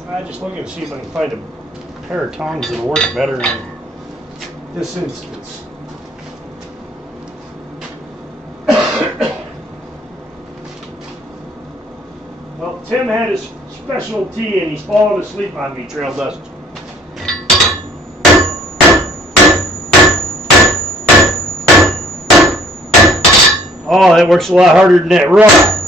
I'm just looking to see if I can find a pair of tongs that'll work better in this instance. Well, Tim had his special tea and he's fallen asleep on me, Trail Dust. Oh, that works a lot harder than that rod.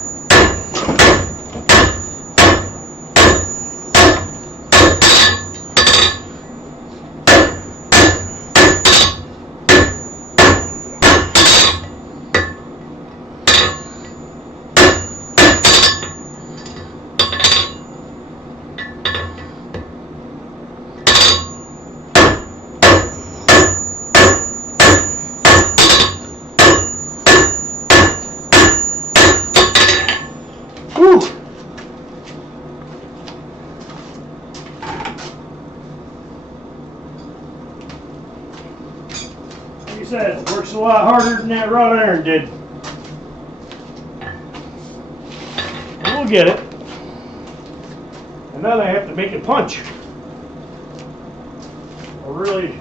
Like I said, it works a lot harder than that wrought iron did. But we'll get it. And then I have to make it punch. A really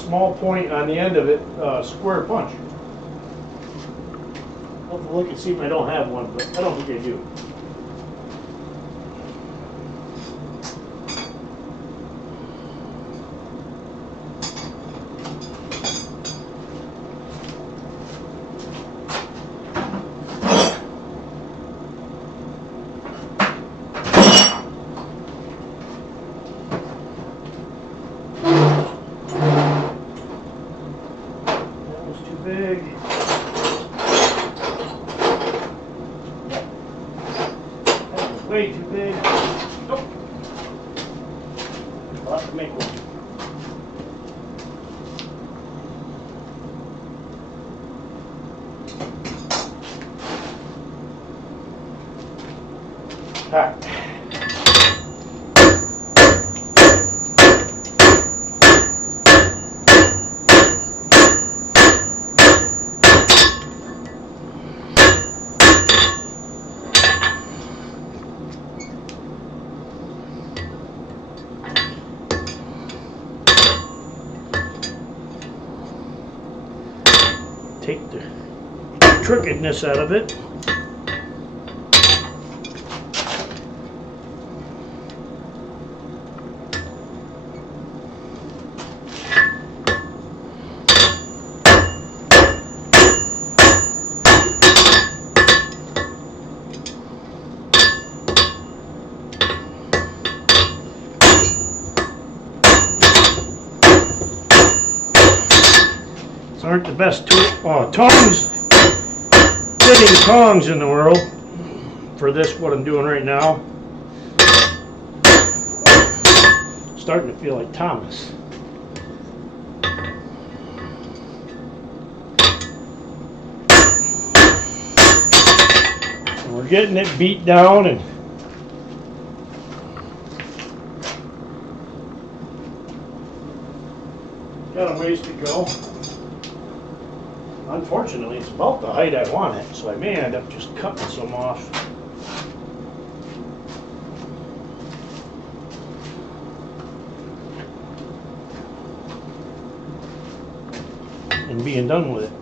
small point on the end of it, square punch. I'll have to look and see if I don't have one, but I don't think I do. That was too big. Way too big. Nope. I'll have to make one. Alright. Take the crookedness out of it. These aren't the best tongs, fitting tongs in the world for this, what I'm doing right now. Starting to feel like Thomas. And we're getting it beat down and got a ways to go. Unfortunately, it's about the height I want it, so I may end up just cutting some off. And being done with it.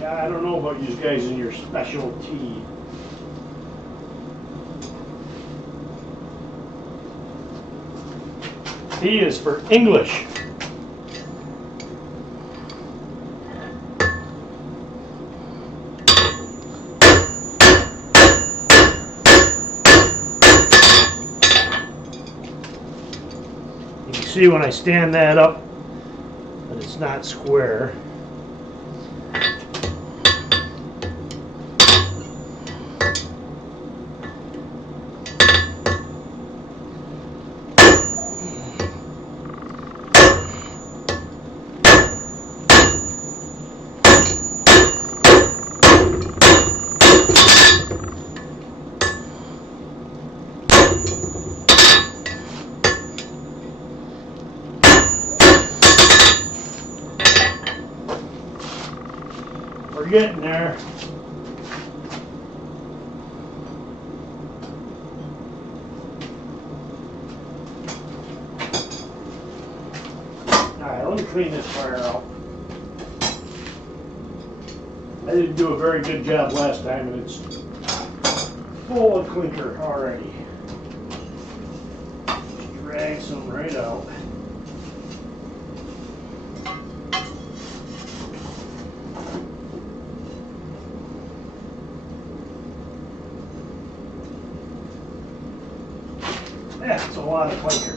I don't know about you guys and your specialty. T is for English. You can see when I stand that up that it's not square. We're getting there. Alright, let me clean this fire out. I didn't do a very good job last time and it's full of clinker already. Just drag some right out. That's a lot of clinker.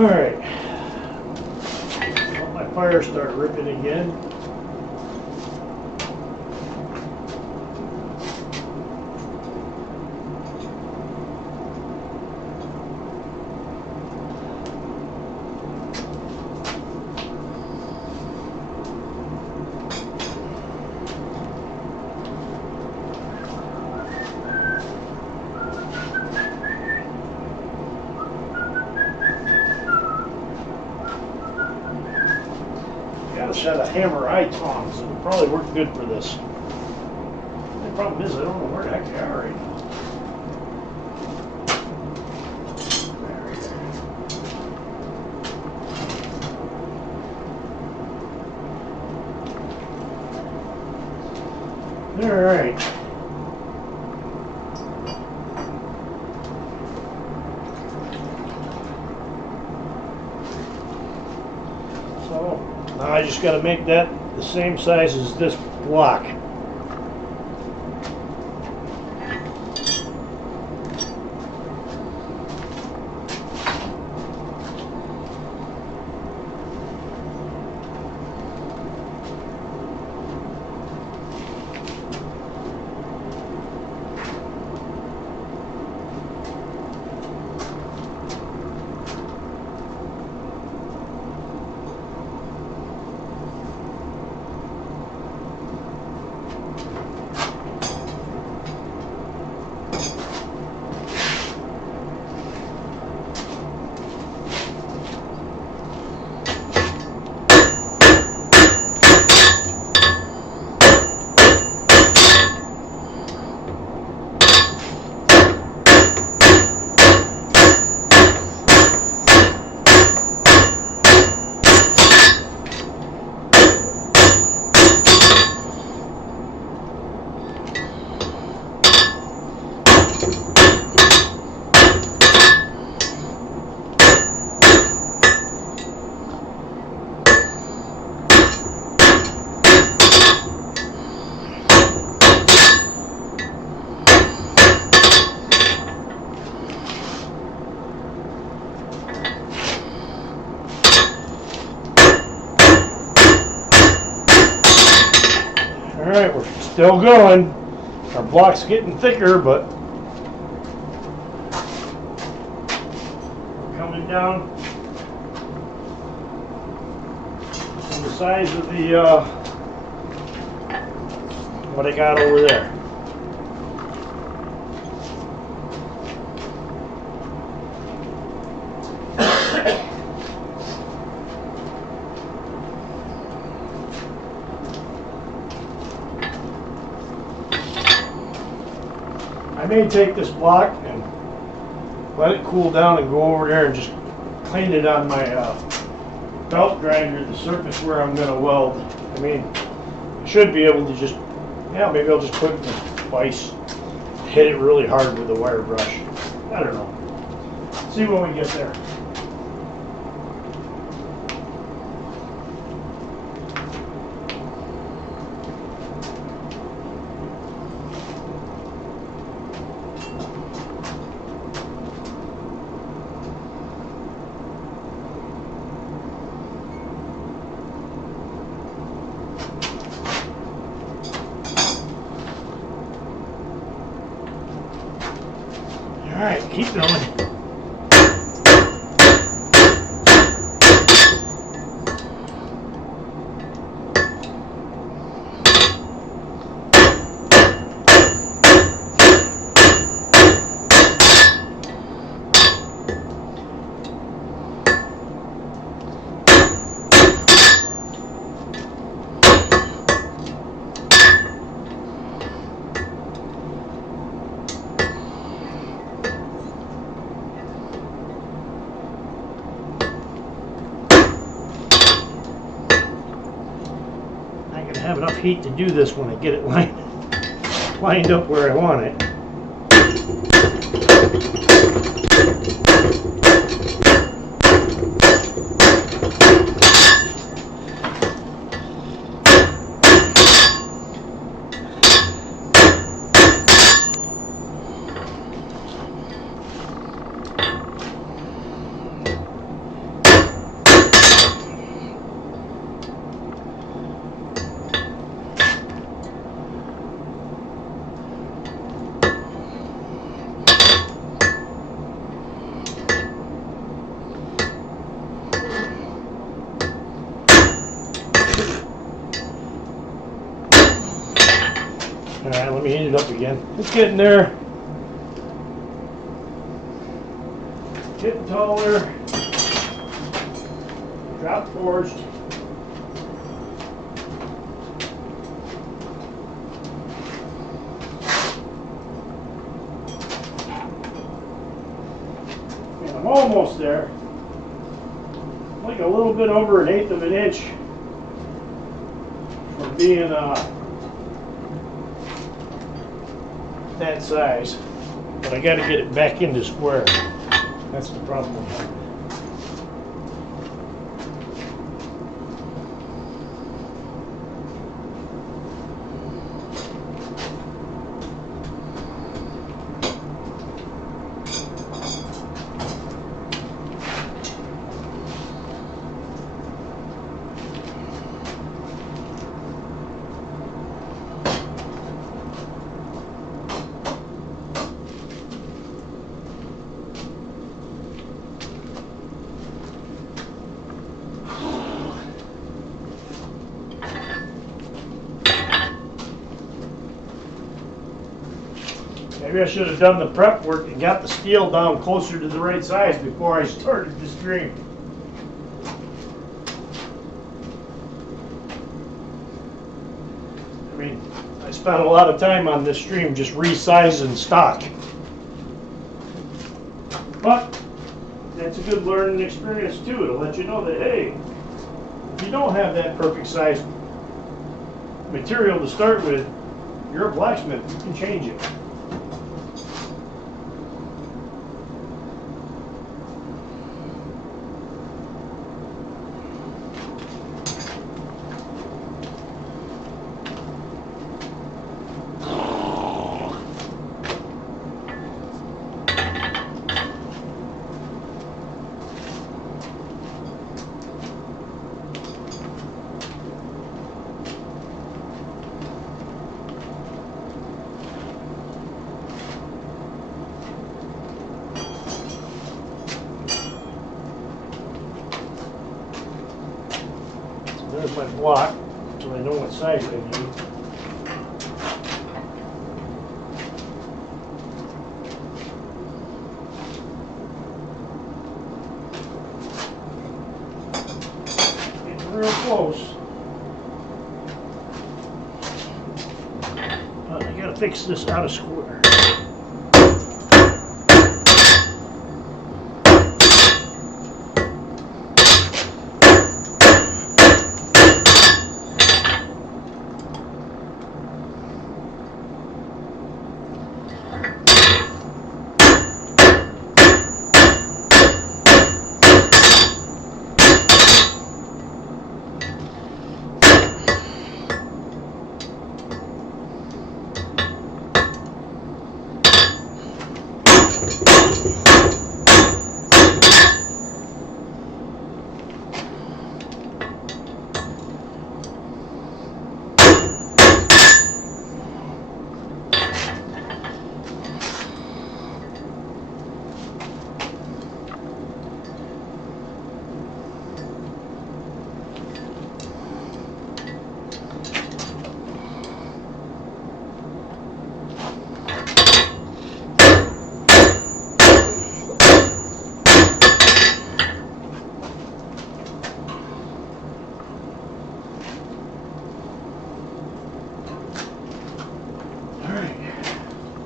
Alright. Let my fire start ripping again. Got a set of hammer eye tongs that would probably work good for this. The problem is I don't know where the heck they are right now. All right. So now I just got to make that the same size as this block. Alright, we're still going. Our block's getting thicker, but we're coming down to the size of the what I got over there. I may take this block and let it cool down and go over there and just clean it on my belt grinder, the surface where I'm going to weld. I mean, I should be able to just, yeah, maybe I'll just put it in the vise, hit it really hard with a wire brush. I don't know. See when we get there. All right, keep going. Have enough heat to do this when I get it lined up where I want it. again. It's getting there. Getting taller. Drop forged. And I'm almost there. Like a little bit over 1/8 of an inch from being that size. But I got to get it back into square. That's the problem. Maybe I should have done the prep work and got the steel down closer to the right size before I started the stream. I mean, I spent a lot of time on this stream just resizing stock. But that's a good learning experience too, to let you know that, hey, if you don't have that perfect size material to start with, you're a blacksmith, you can change it. There's my block, so I know what size I need. Getting real close. But I gotta fix this out of square.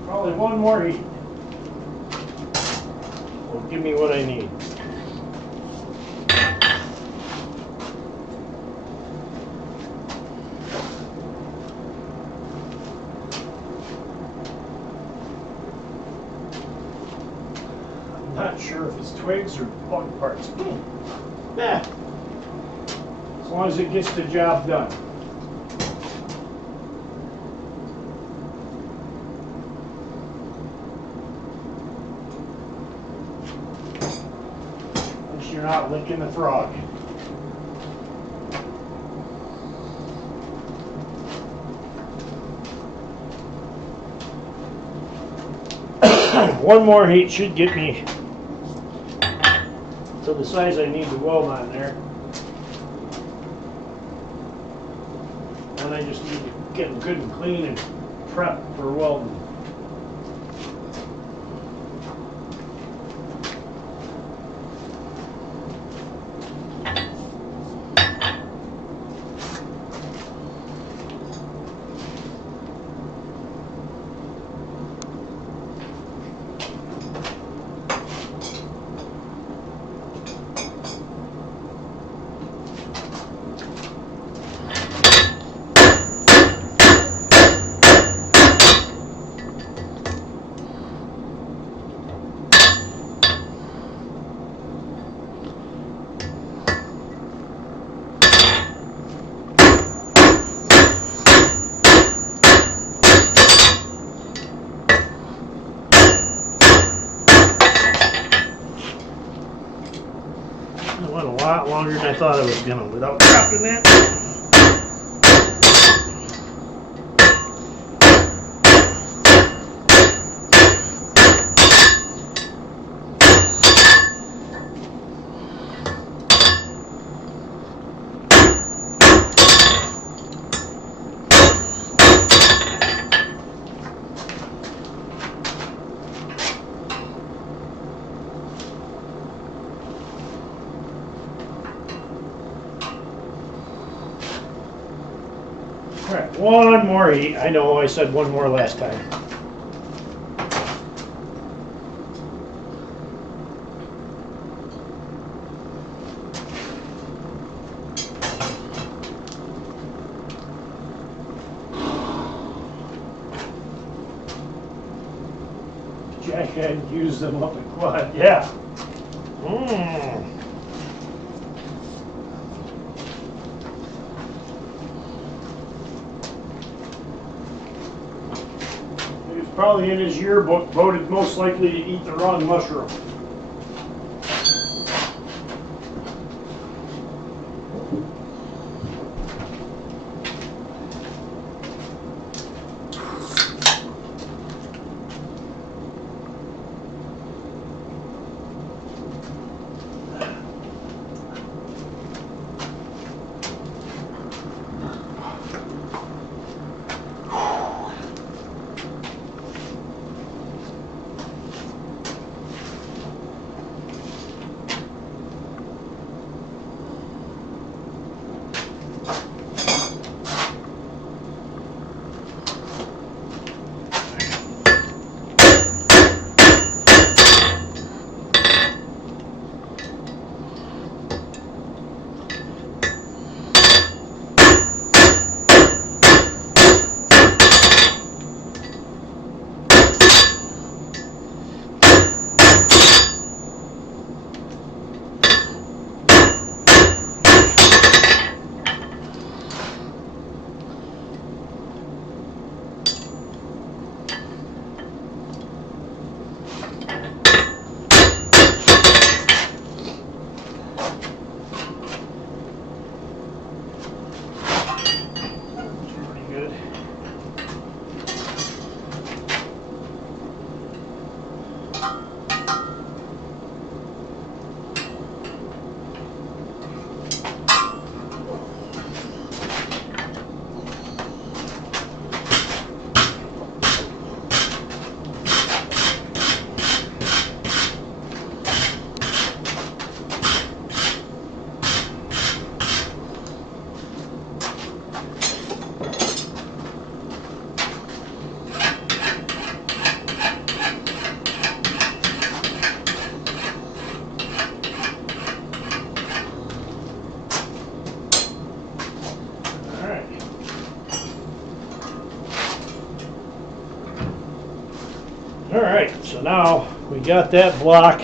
Probably one more heat will give me what I need. I'm not sure if it's twigs or bug parts. Yeah, as long as it gets the job done. You're not licking the frog. One more heat should get me to the size I need to weld on there. And I just need to get them good and clean and prep for welding. went a lot longer than I thought it was gonna without dropping that. All right, one more heat. I know I said one more last time. Jack hadn't used them up at Quad. Yeah. He was probably in his yearbook voted most likely to eat the wrong mushroom. All right, so now we got that block.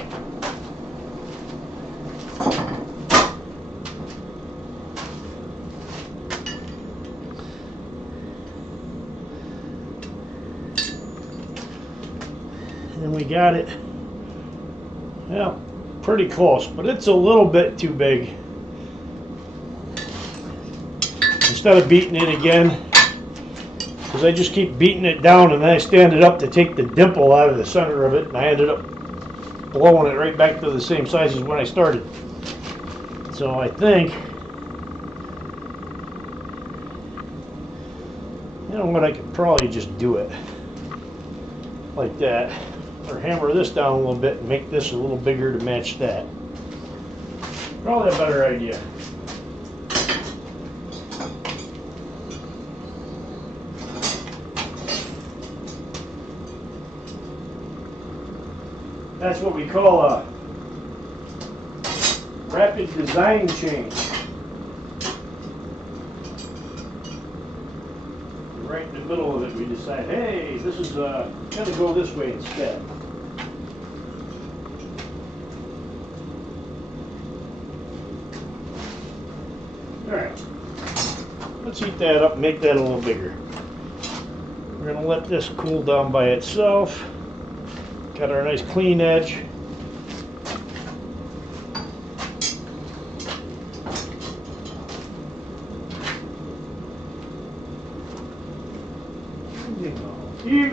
And we got it, well, pretty close, but it's a little bit too big. Instead of beating it again, because I just keep beating it down and then I stand it up to take the dimple out of the center of it, and I ended up blowing it right back to the same size as when I started. So I think, you know what, I could probably just do it like that, or hammer this down a little bit and make this a little bigger to match that. Probably a better idea. That's what we call a rapid design change. Right in the middle of it, we decide, hey, this is going to go this way instead. All right, let's heat that up and make that a little bigger. We're going to let this cool down by itself. Got our nice clean edge.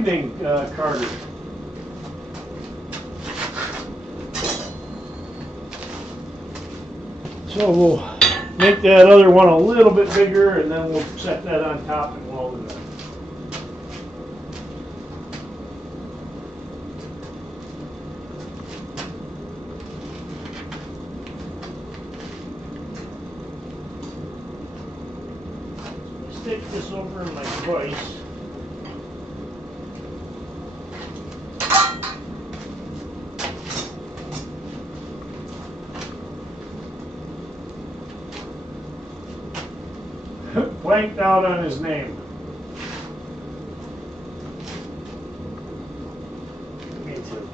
evening, Carter. So we'll make that other one a little bit bigger, and then we'll set that on top and weld it up. Stick this over in my vise. Blanked out on his name. Me too.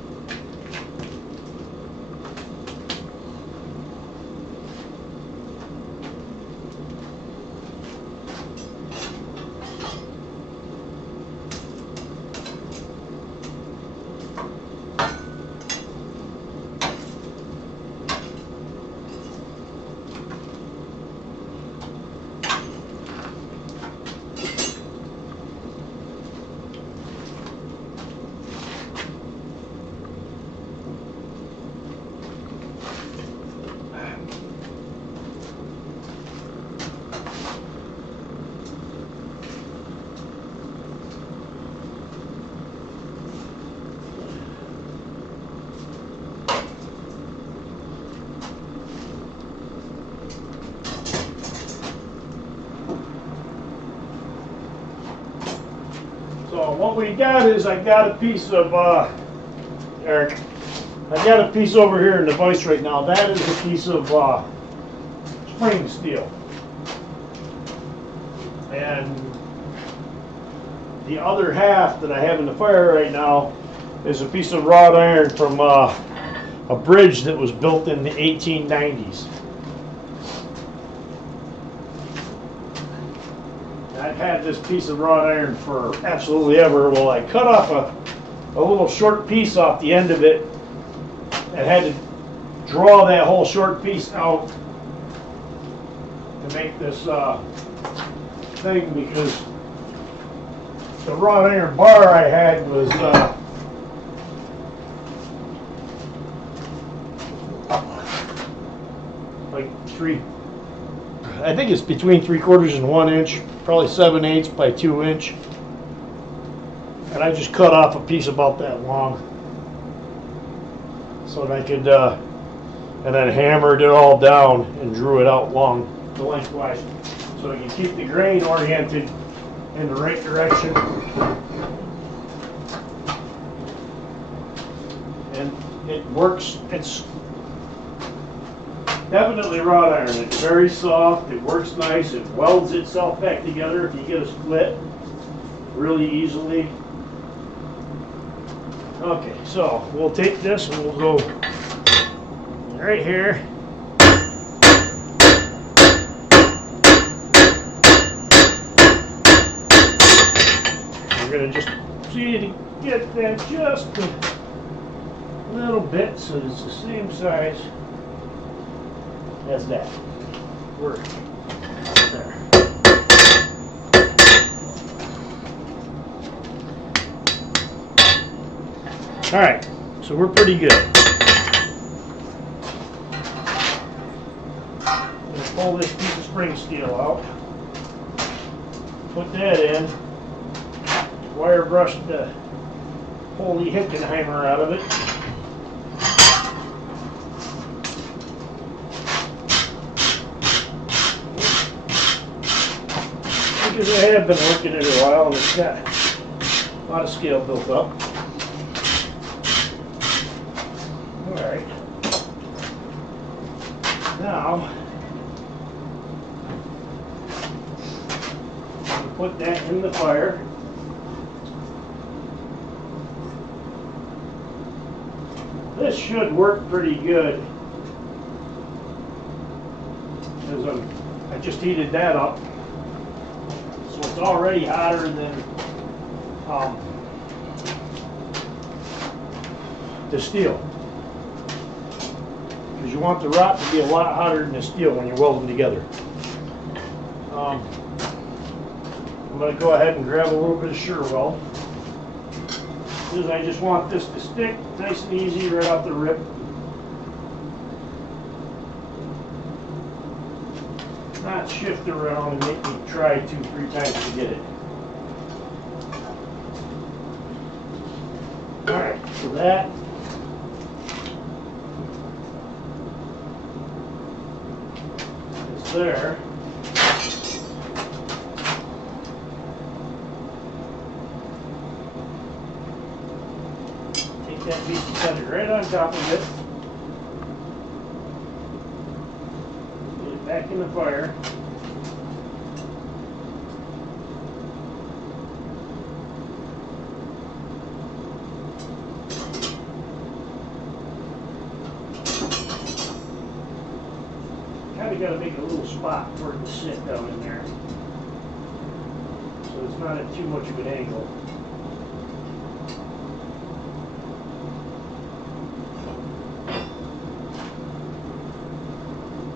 So what we got is I got a piece of Eric. I got a piece over here in the vise right now. That is a piece of spring steel, and the other half that I have in the fire right now is a piece of wrought iron from a bridge that was built in the 1890s. I've had this piece of wrought iron for absolutely ever. Well, I cut off a little short piece off the end of it and had to draw that whole short piece out to make this thing, because the wrought iron bar I had was like I think it's between 3/4 and 1 inch, probably 7/8 by 2 inch. And I just cut off a piece about that long so that I could, and then hammered it all down and drew it out long, lengthwise, so I can keep the grain oriented in the right direction. And it works. It's definitely wrought iron. It's very soft. It works nice. It welds itself back together if you get a split really easily. Okay, so we'll take this and we'll go right here. We're going to just see to get that just a little bit so it's the same size as that. Work. There. Alright, so we're pretty good. I'm going to pull this piece of spring steel out. Put that in. Wire brush the holy Hickenheimer out of it. Because I have been working it a while and it's got a lot of scale built up. Alright. Now, put that in the fire. This should work pretty good, because I just heated that up, so it's already hotter than the steel, because you want the rot to be a lot hotter than the steel when you weld them together. I'm going to go ahead and grab a little bit of Sure-Weld. is I just want this to stick nice and easy right off the rip. Not shift around and make me try 2-3 times to get it. Alright, so that is there. Take that piece and set it right on top of it. Get it back in the fire. Kind of got to make a little spot for it to sit down in there, so it's not at too much of an angle.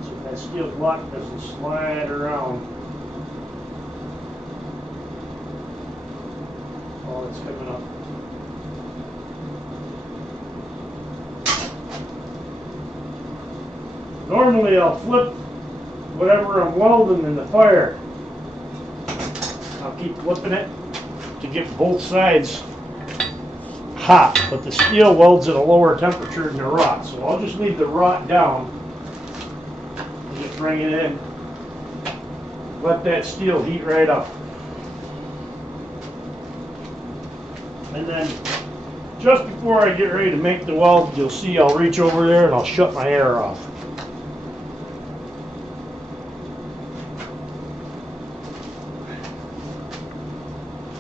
So that steel block doesn't slide around while it's coming up. Normally I'll flip whatever I'm welding in the fire. I'll keep flipping it to get both sides hot, but the steel welds at a lower temperature than the wrought. So I'll just leave the wrought down and just bring it in. Let that steel heat right up. And then just before I get ready to make the weld, you'll see I'll reach over there and I'll shut my air off.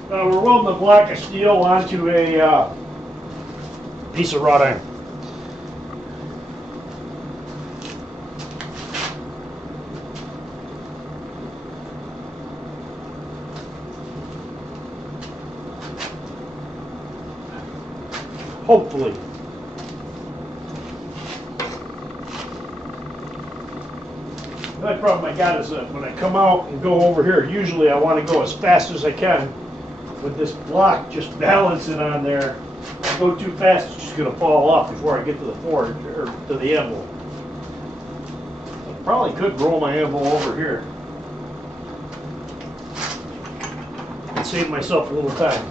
We're welding a block of steel onto a piece of wrought iron. Hopefully. The only problem I got is that when I come out and go over here, usually I want to go as fast as I can. With this block just balancing on there, if I go too fast, it's just going to fall off before I get to the forge or to the anvil. I probably could roll my anvil over here and save myself a little time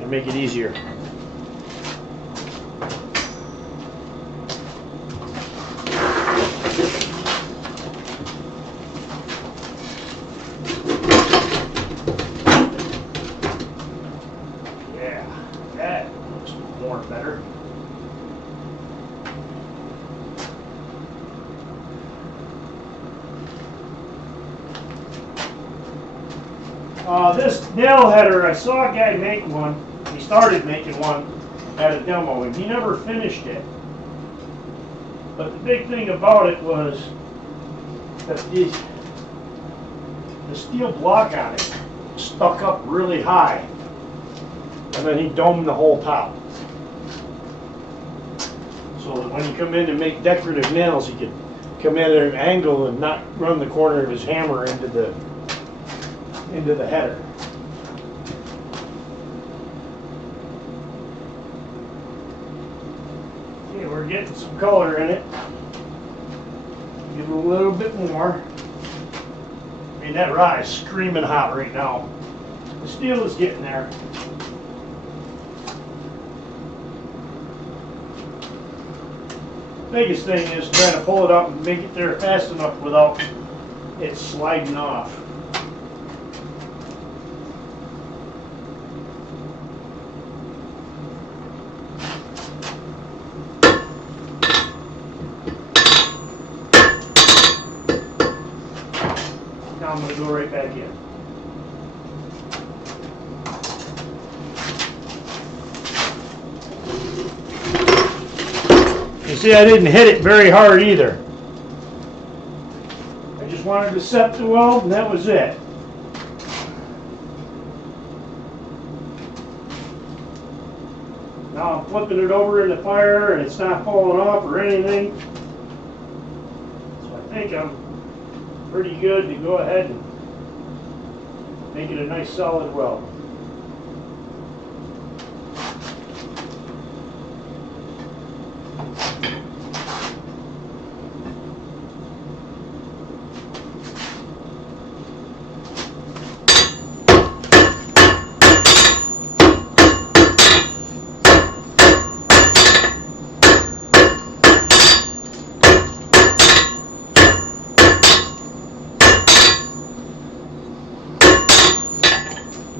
and make it easier. Better. This nail header, I saw a guy make one. He started making one at a demo and he never finished it. But the big thing about it was that the steel block on it stuck up really high, and then he domed the whole top. So that when you come in and make decorative nails, you can come in at an angle and not run the corner of his hammer into the header. Okay, we're getting some color in it. Give it a little bit more. I mean, that rod is screaming hot right now. The steel is getting there. Biggest thing is trying to pull it up and make it there fast enough without it sliding off. Now I'm going to go right back in. You see, I didn't hit it very hard either. I just wanted to set the weld and that was it. Now I'm flipping it over in the fire and it's not falling off or anything. So I think I'm pretty good to go ahead and Make it a nice solid weld.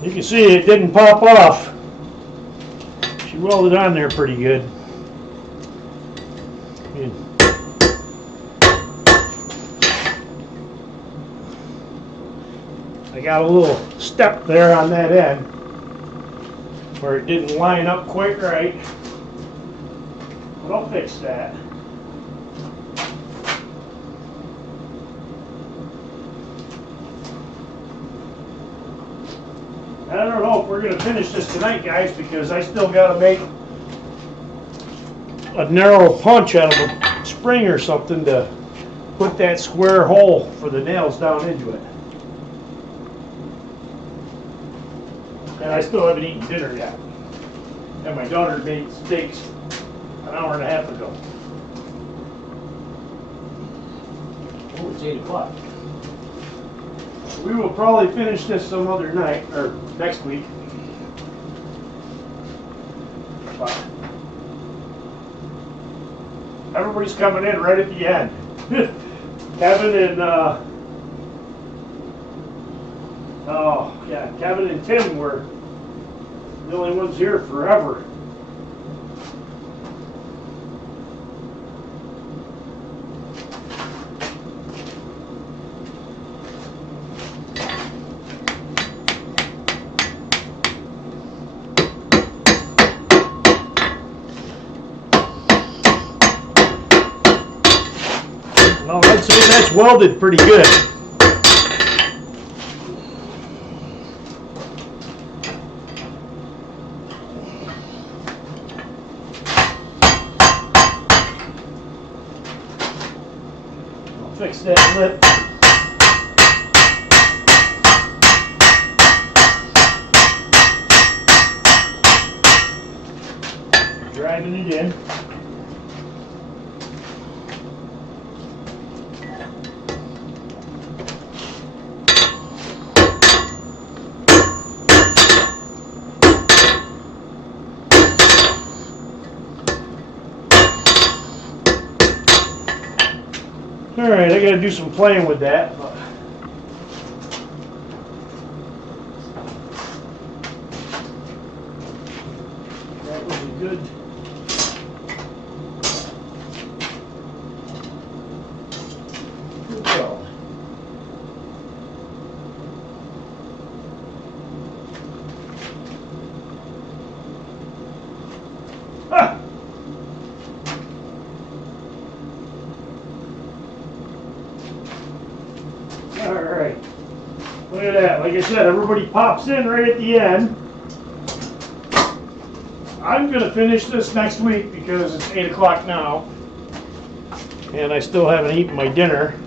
You can see it didn't pop off. She welded on there pretty good. I got a little step there on that end where it didn't line up quite right. But I'll fix that. I don't know if we're going to finish this tonight, guys, because I still got to make a narrow punch out of a spring or something to put that square hole for the nails down into it. And I still haven't eaten dinner yet. And my daughter made steaks an hour and a half ago. Oh, it's 8 o'clock. We will probably finish this some other night, or next week. But everybody's coming in right at the end. Kevin and Kevin and Tim were the only ones here forever. Well, I'd say that's welded pretty good. I'll fix that lip. Driving it in. Alright, I gotta do some playing with that. But that was a good weld. Ah! Alright, look at that. Like I said, everybody pops in right at the end. I'm going to finish this next week because it's 8 o'clock now. And I still haven't eaten my dinner.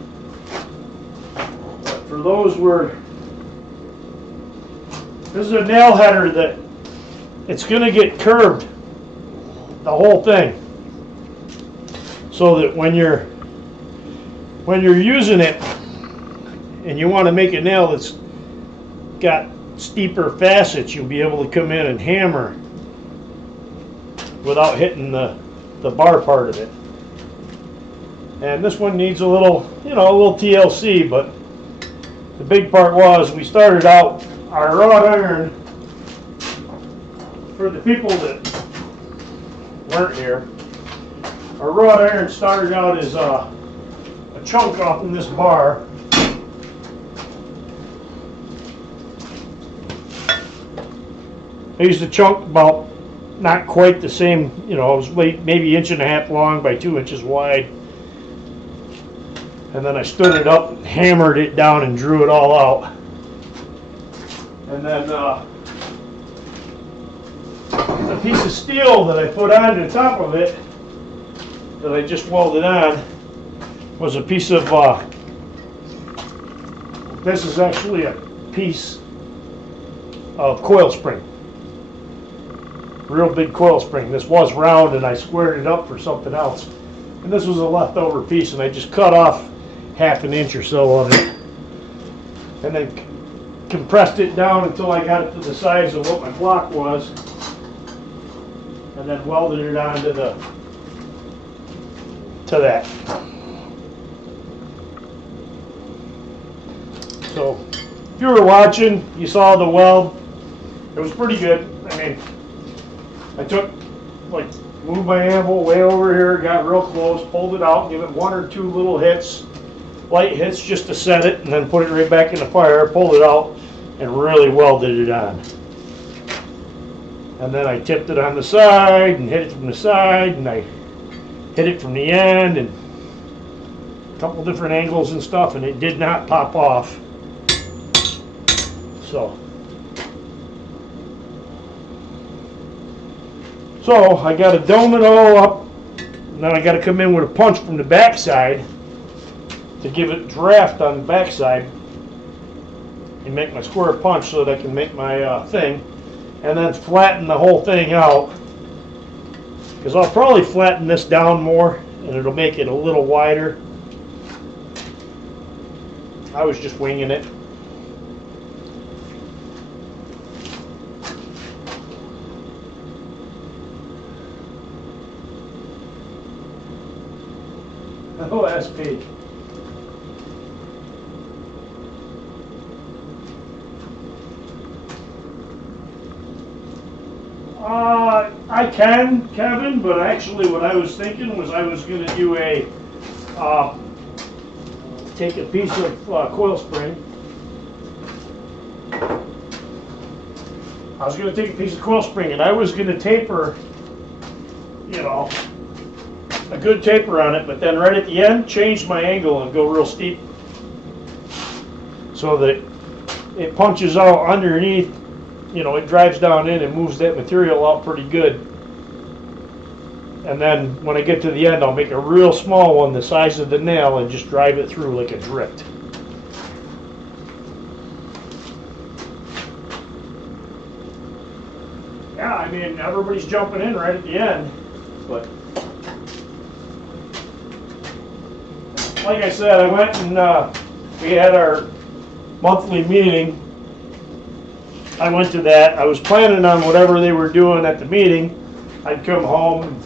But for those this is a nail header that it's going to get curved, the whole thing. So that when you're using it, and you want to make a nail that's got steeper facets, you'll be able to come in and hammer without hitting the bar part of it. And this one needs a little, a little TLC, but the big part was we started out our wrought iron, for the people that weren't here, our wrought iron started out as a chunk off in this bar. I used a chunk about not quite the same, it was maybe 1.5 inches long by 2 inches wide. And then I stood it up and hammered it down and drew it all out. And then a piece of steel that I put on the top of it, that I just welded on, was a piece of, this is actually a piece of coil spring. Real big coil spring. This was round and I squared it up for something else. And this was a leftover piece and I just cut off half an inch or so of it. And then compressed it down until I got it to the size of what my block was. And then welded it onto that. So if you were watching, you saw the weld. It was pretty good. I mean, I moved my anvil way over here, got real close, pulled it out, give it one or two little hits, light hits just to set it, and then put it right back in the fire, pulled it out, and really welded it on. And then I tipped it on the side and hit it from the side, and I hit it from the end, and a couple different angles and stuff, and it did not pop off. So I got a domino up, and then I got to come in with a punch from the backside to give it draft on the backside and make my square punch so that I can make my thing, and then flatten the whole thing out, because I'll probably flatten this down more and it'll make it a little wider. I was just winging it. OSP. I can, Kevin, but actually what I was thinking was I was going to do take a piece of coil spring. I was going to take a piece of coil spring and I was going to taper, a good taper on it, but then right at the end, change my angle and go real steep so that it punches out underneath, it drives down in and moves that material out pretty good. And then when I get to the end, I'll make a real small one the size of the nail and just drive it through like a drift. Yeah, I mean, everybody's jumping in right at the end, but like I said, I went and we had our monthly meeting. I went to that. I was planning on whatever they were doing at the meeting, I'd come home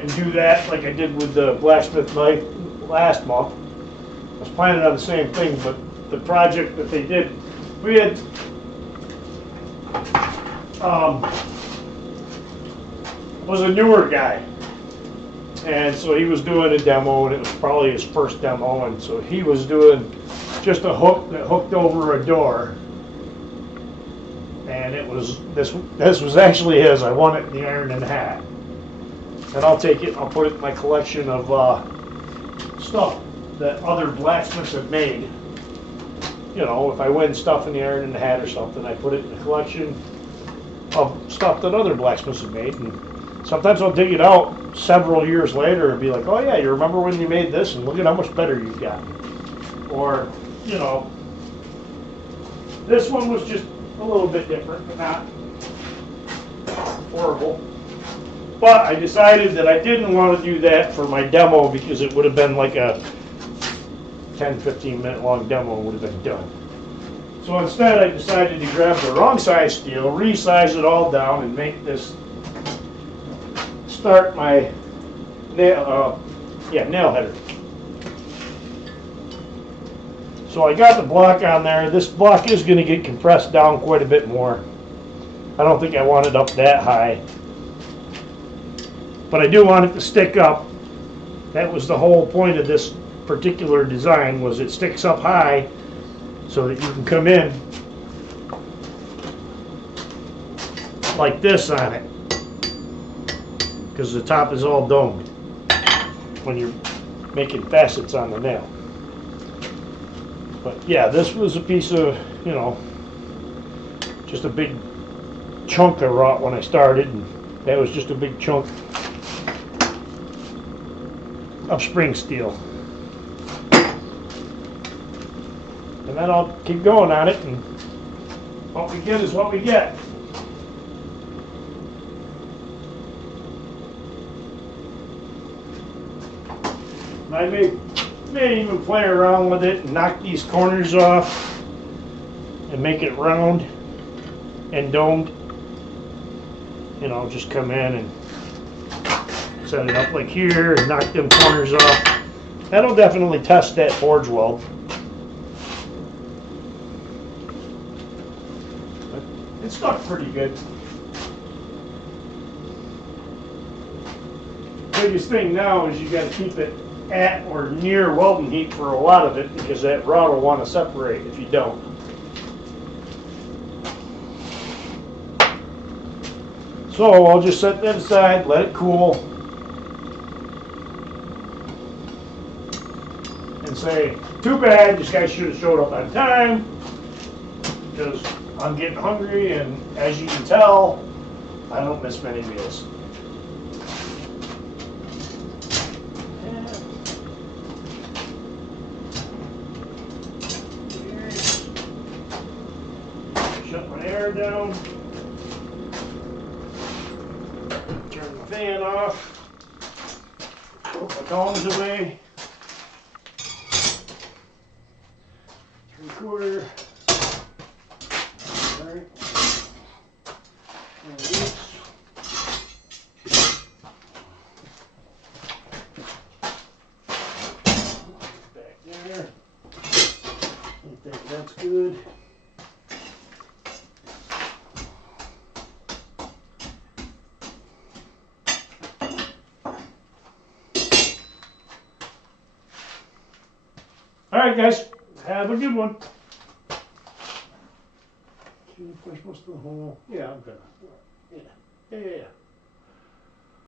and do that like I did with the blacksmith knife last month. I was planning on the same thing, but the project that they did, we had was a newer guy. And so he was doing a demo, and it was probably his first demo, and so he was doing just a hook that hooked over a door. And it was this was actually his. I won it in the Iron and Hat. And I'll take it, I'll put it in my collection of stuff that other blacksmiths have made. If I win stuff in the Iron and Hat or something, I put it in a collection of stuff that other blacksmiths have made. And sometimes I'll dig it out several years later and be like, oh yeah, you remember when you made this, and look at how much better you've gotten. Or, this one was just a little bit different, but not horrible. But I decided that I didn't want to do that for my demo because it would have been like a 10-15 minute long demo would have been done. So instead I decided to grab the wrong size steel, resize it all down, and make this start my nail header. So I got the block on there. This block is going to get compressed down quite a bit more. I don't think I want it up that high, but I do want it to stick up. That was the whole point of this particular design, was it sticks up high so that you can come in like this on it, because the top is all domed when you're making facets on the nail. But yeah, this was a piece of, just a big chunk I wrought when I started, and that was just a big chunk of spring steel. And then I'll keep going on it and what we get is what we get. I may even play around with it and knock these corners off and make it round and domed. You know, just come in and set it up like here and knock them corners off. That'll definitely test that forge weld. It stuck pretty good. Biggest thing now is you got to keep it at or near welding heat for a lot of it, because that rod will want to separate if you don't. So I'll just set that aside, let it cool, and say, too bad, this guy should have showed up on time, because I'm getting hungry, and as you can tell, I don't miss many meals. Shut my air down. Turn the fan off. Put my tongs away. 3/4. Alright. Back there. I think that's good. Alright guys, have a good one. Should I push most of the hole? Yeah, I'm good. Yeah.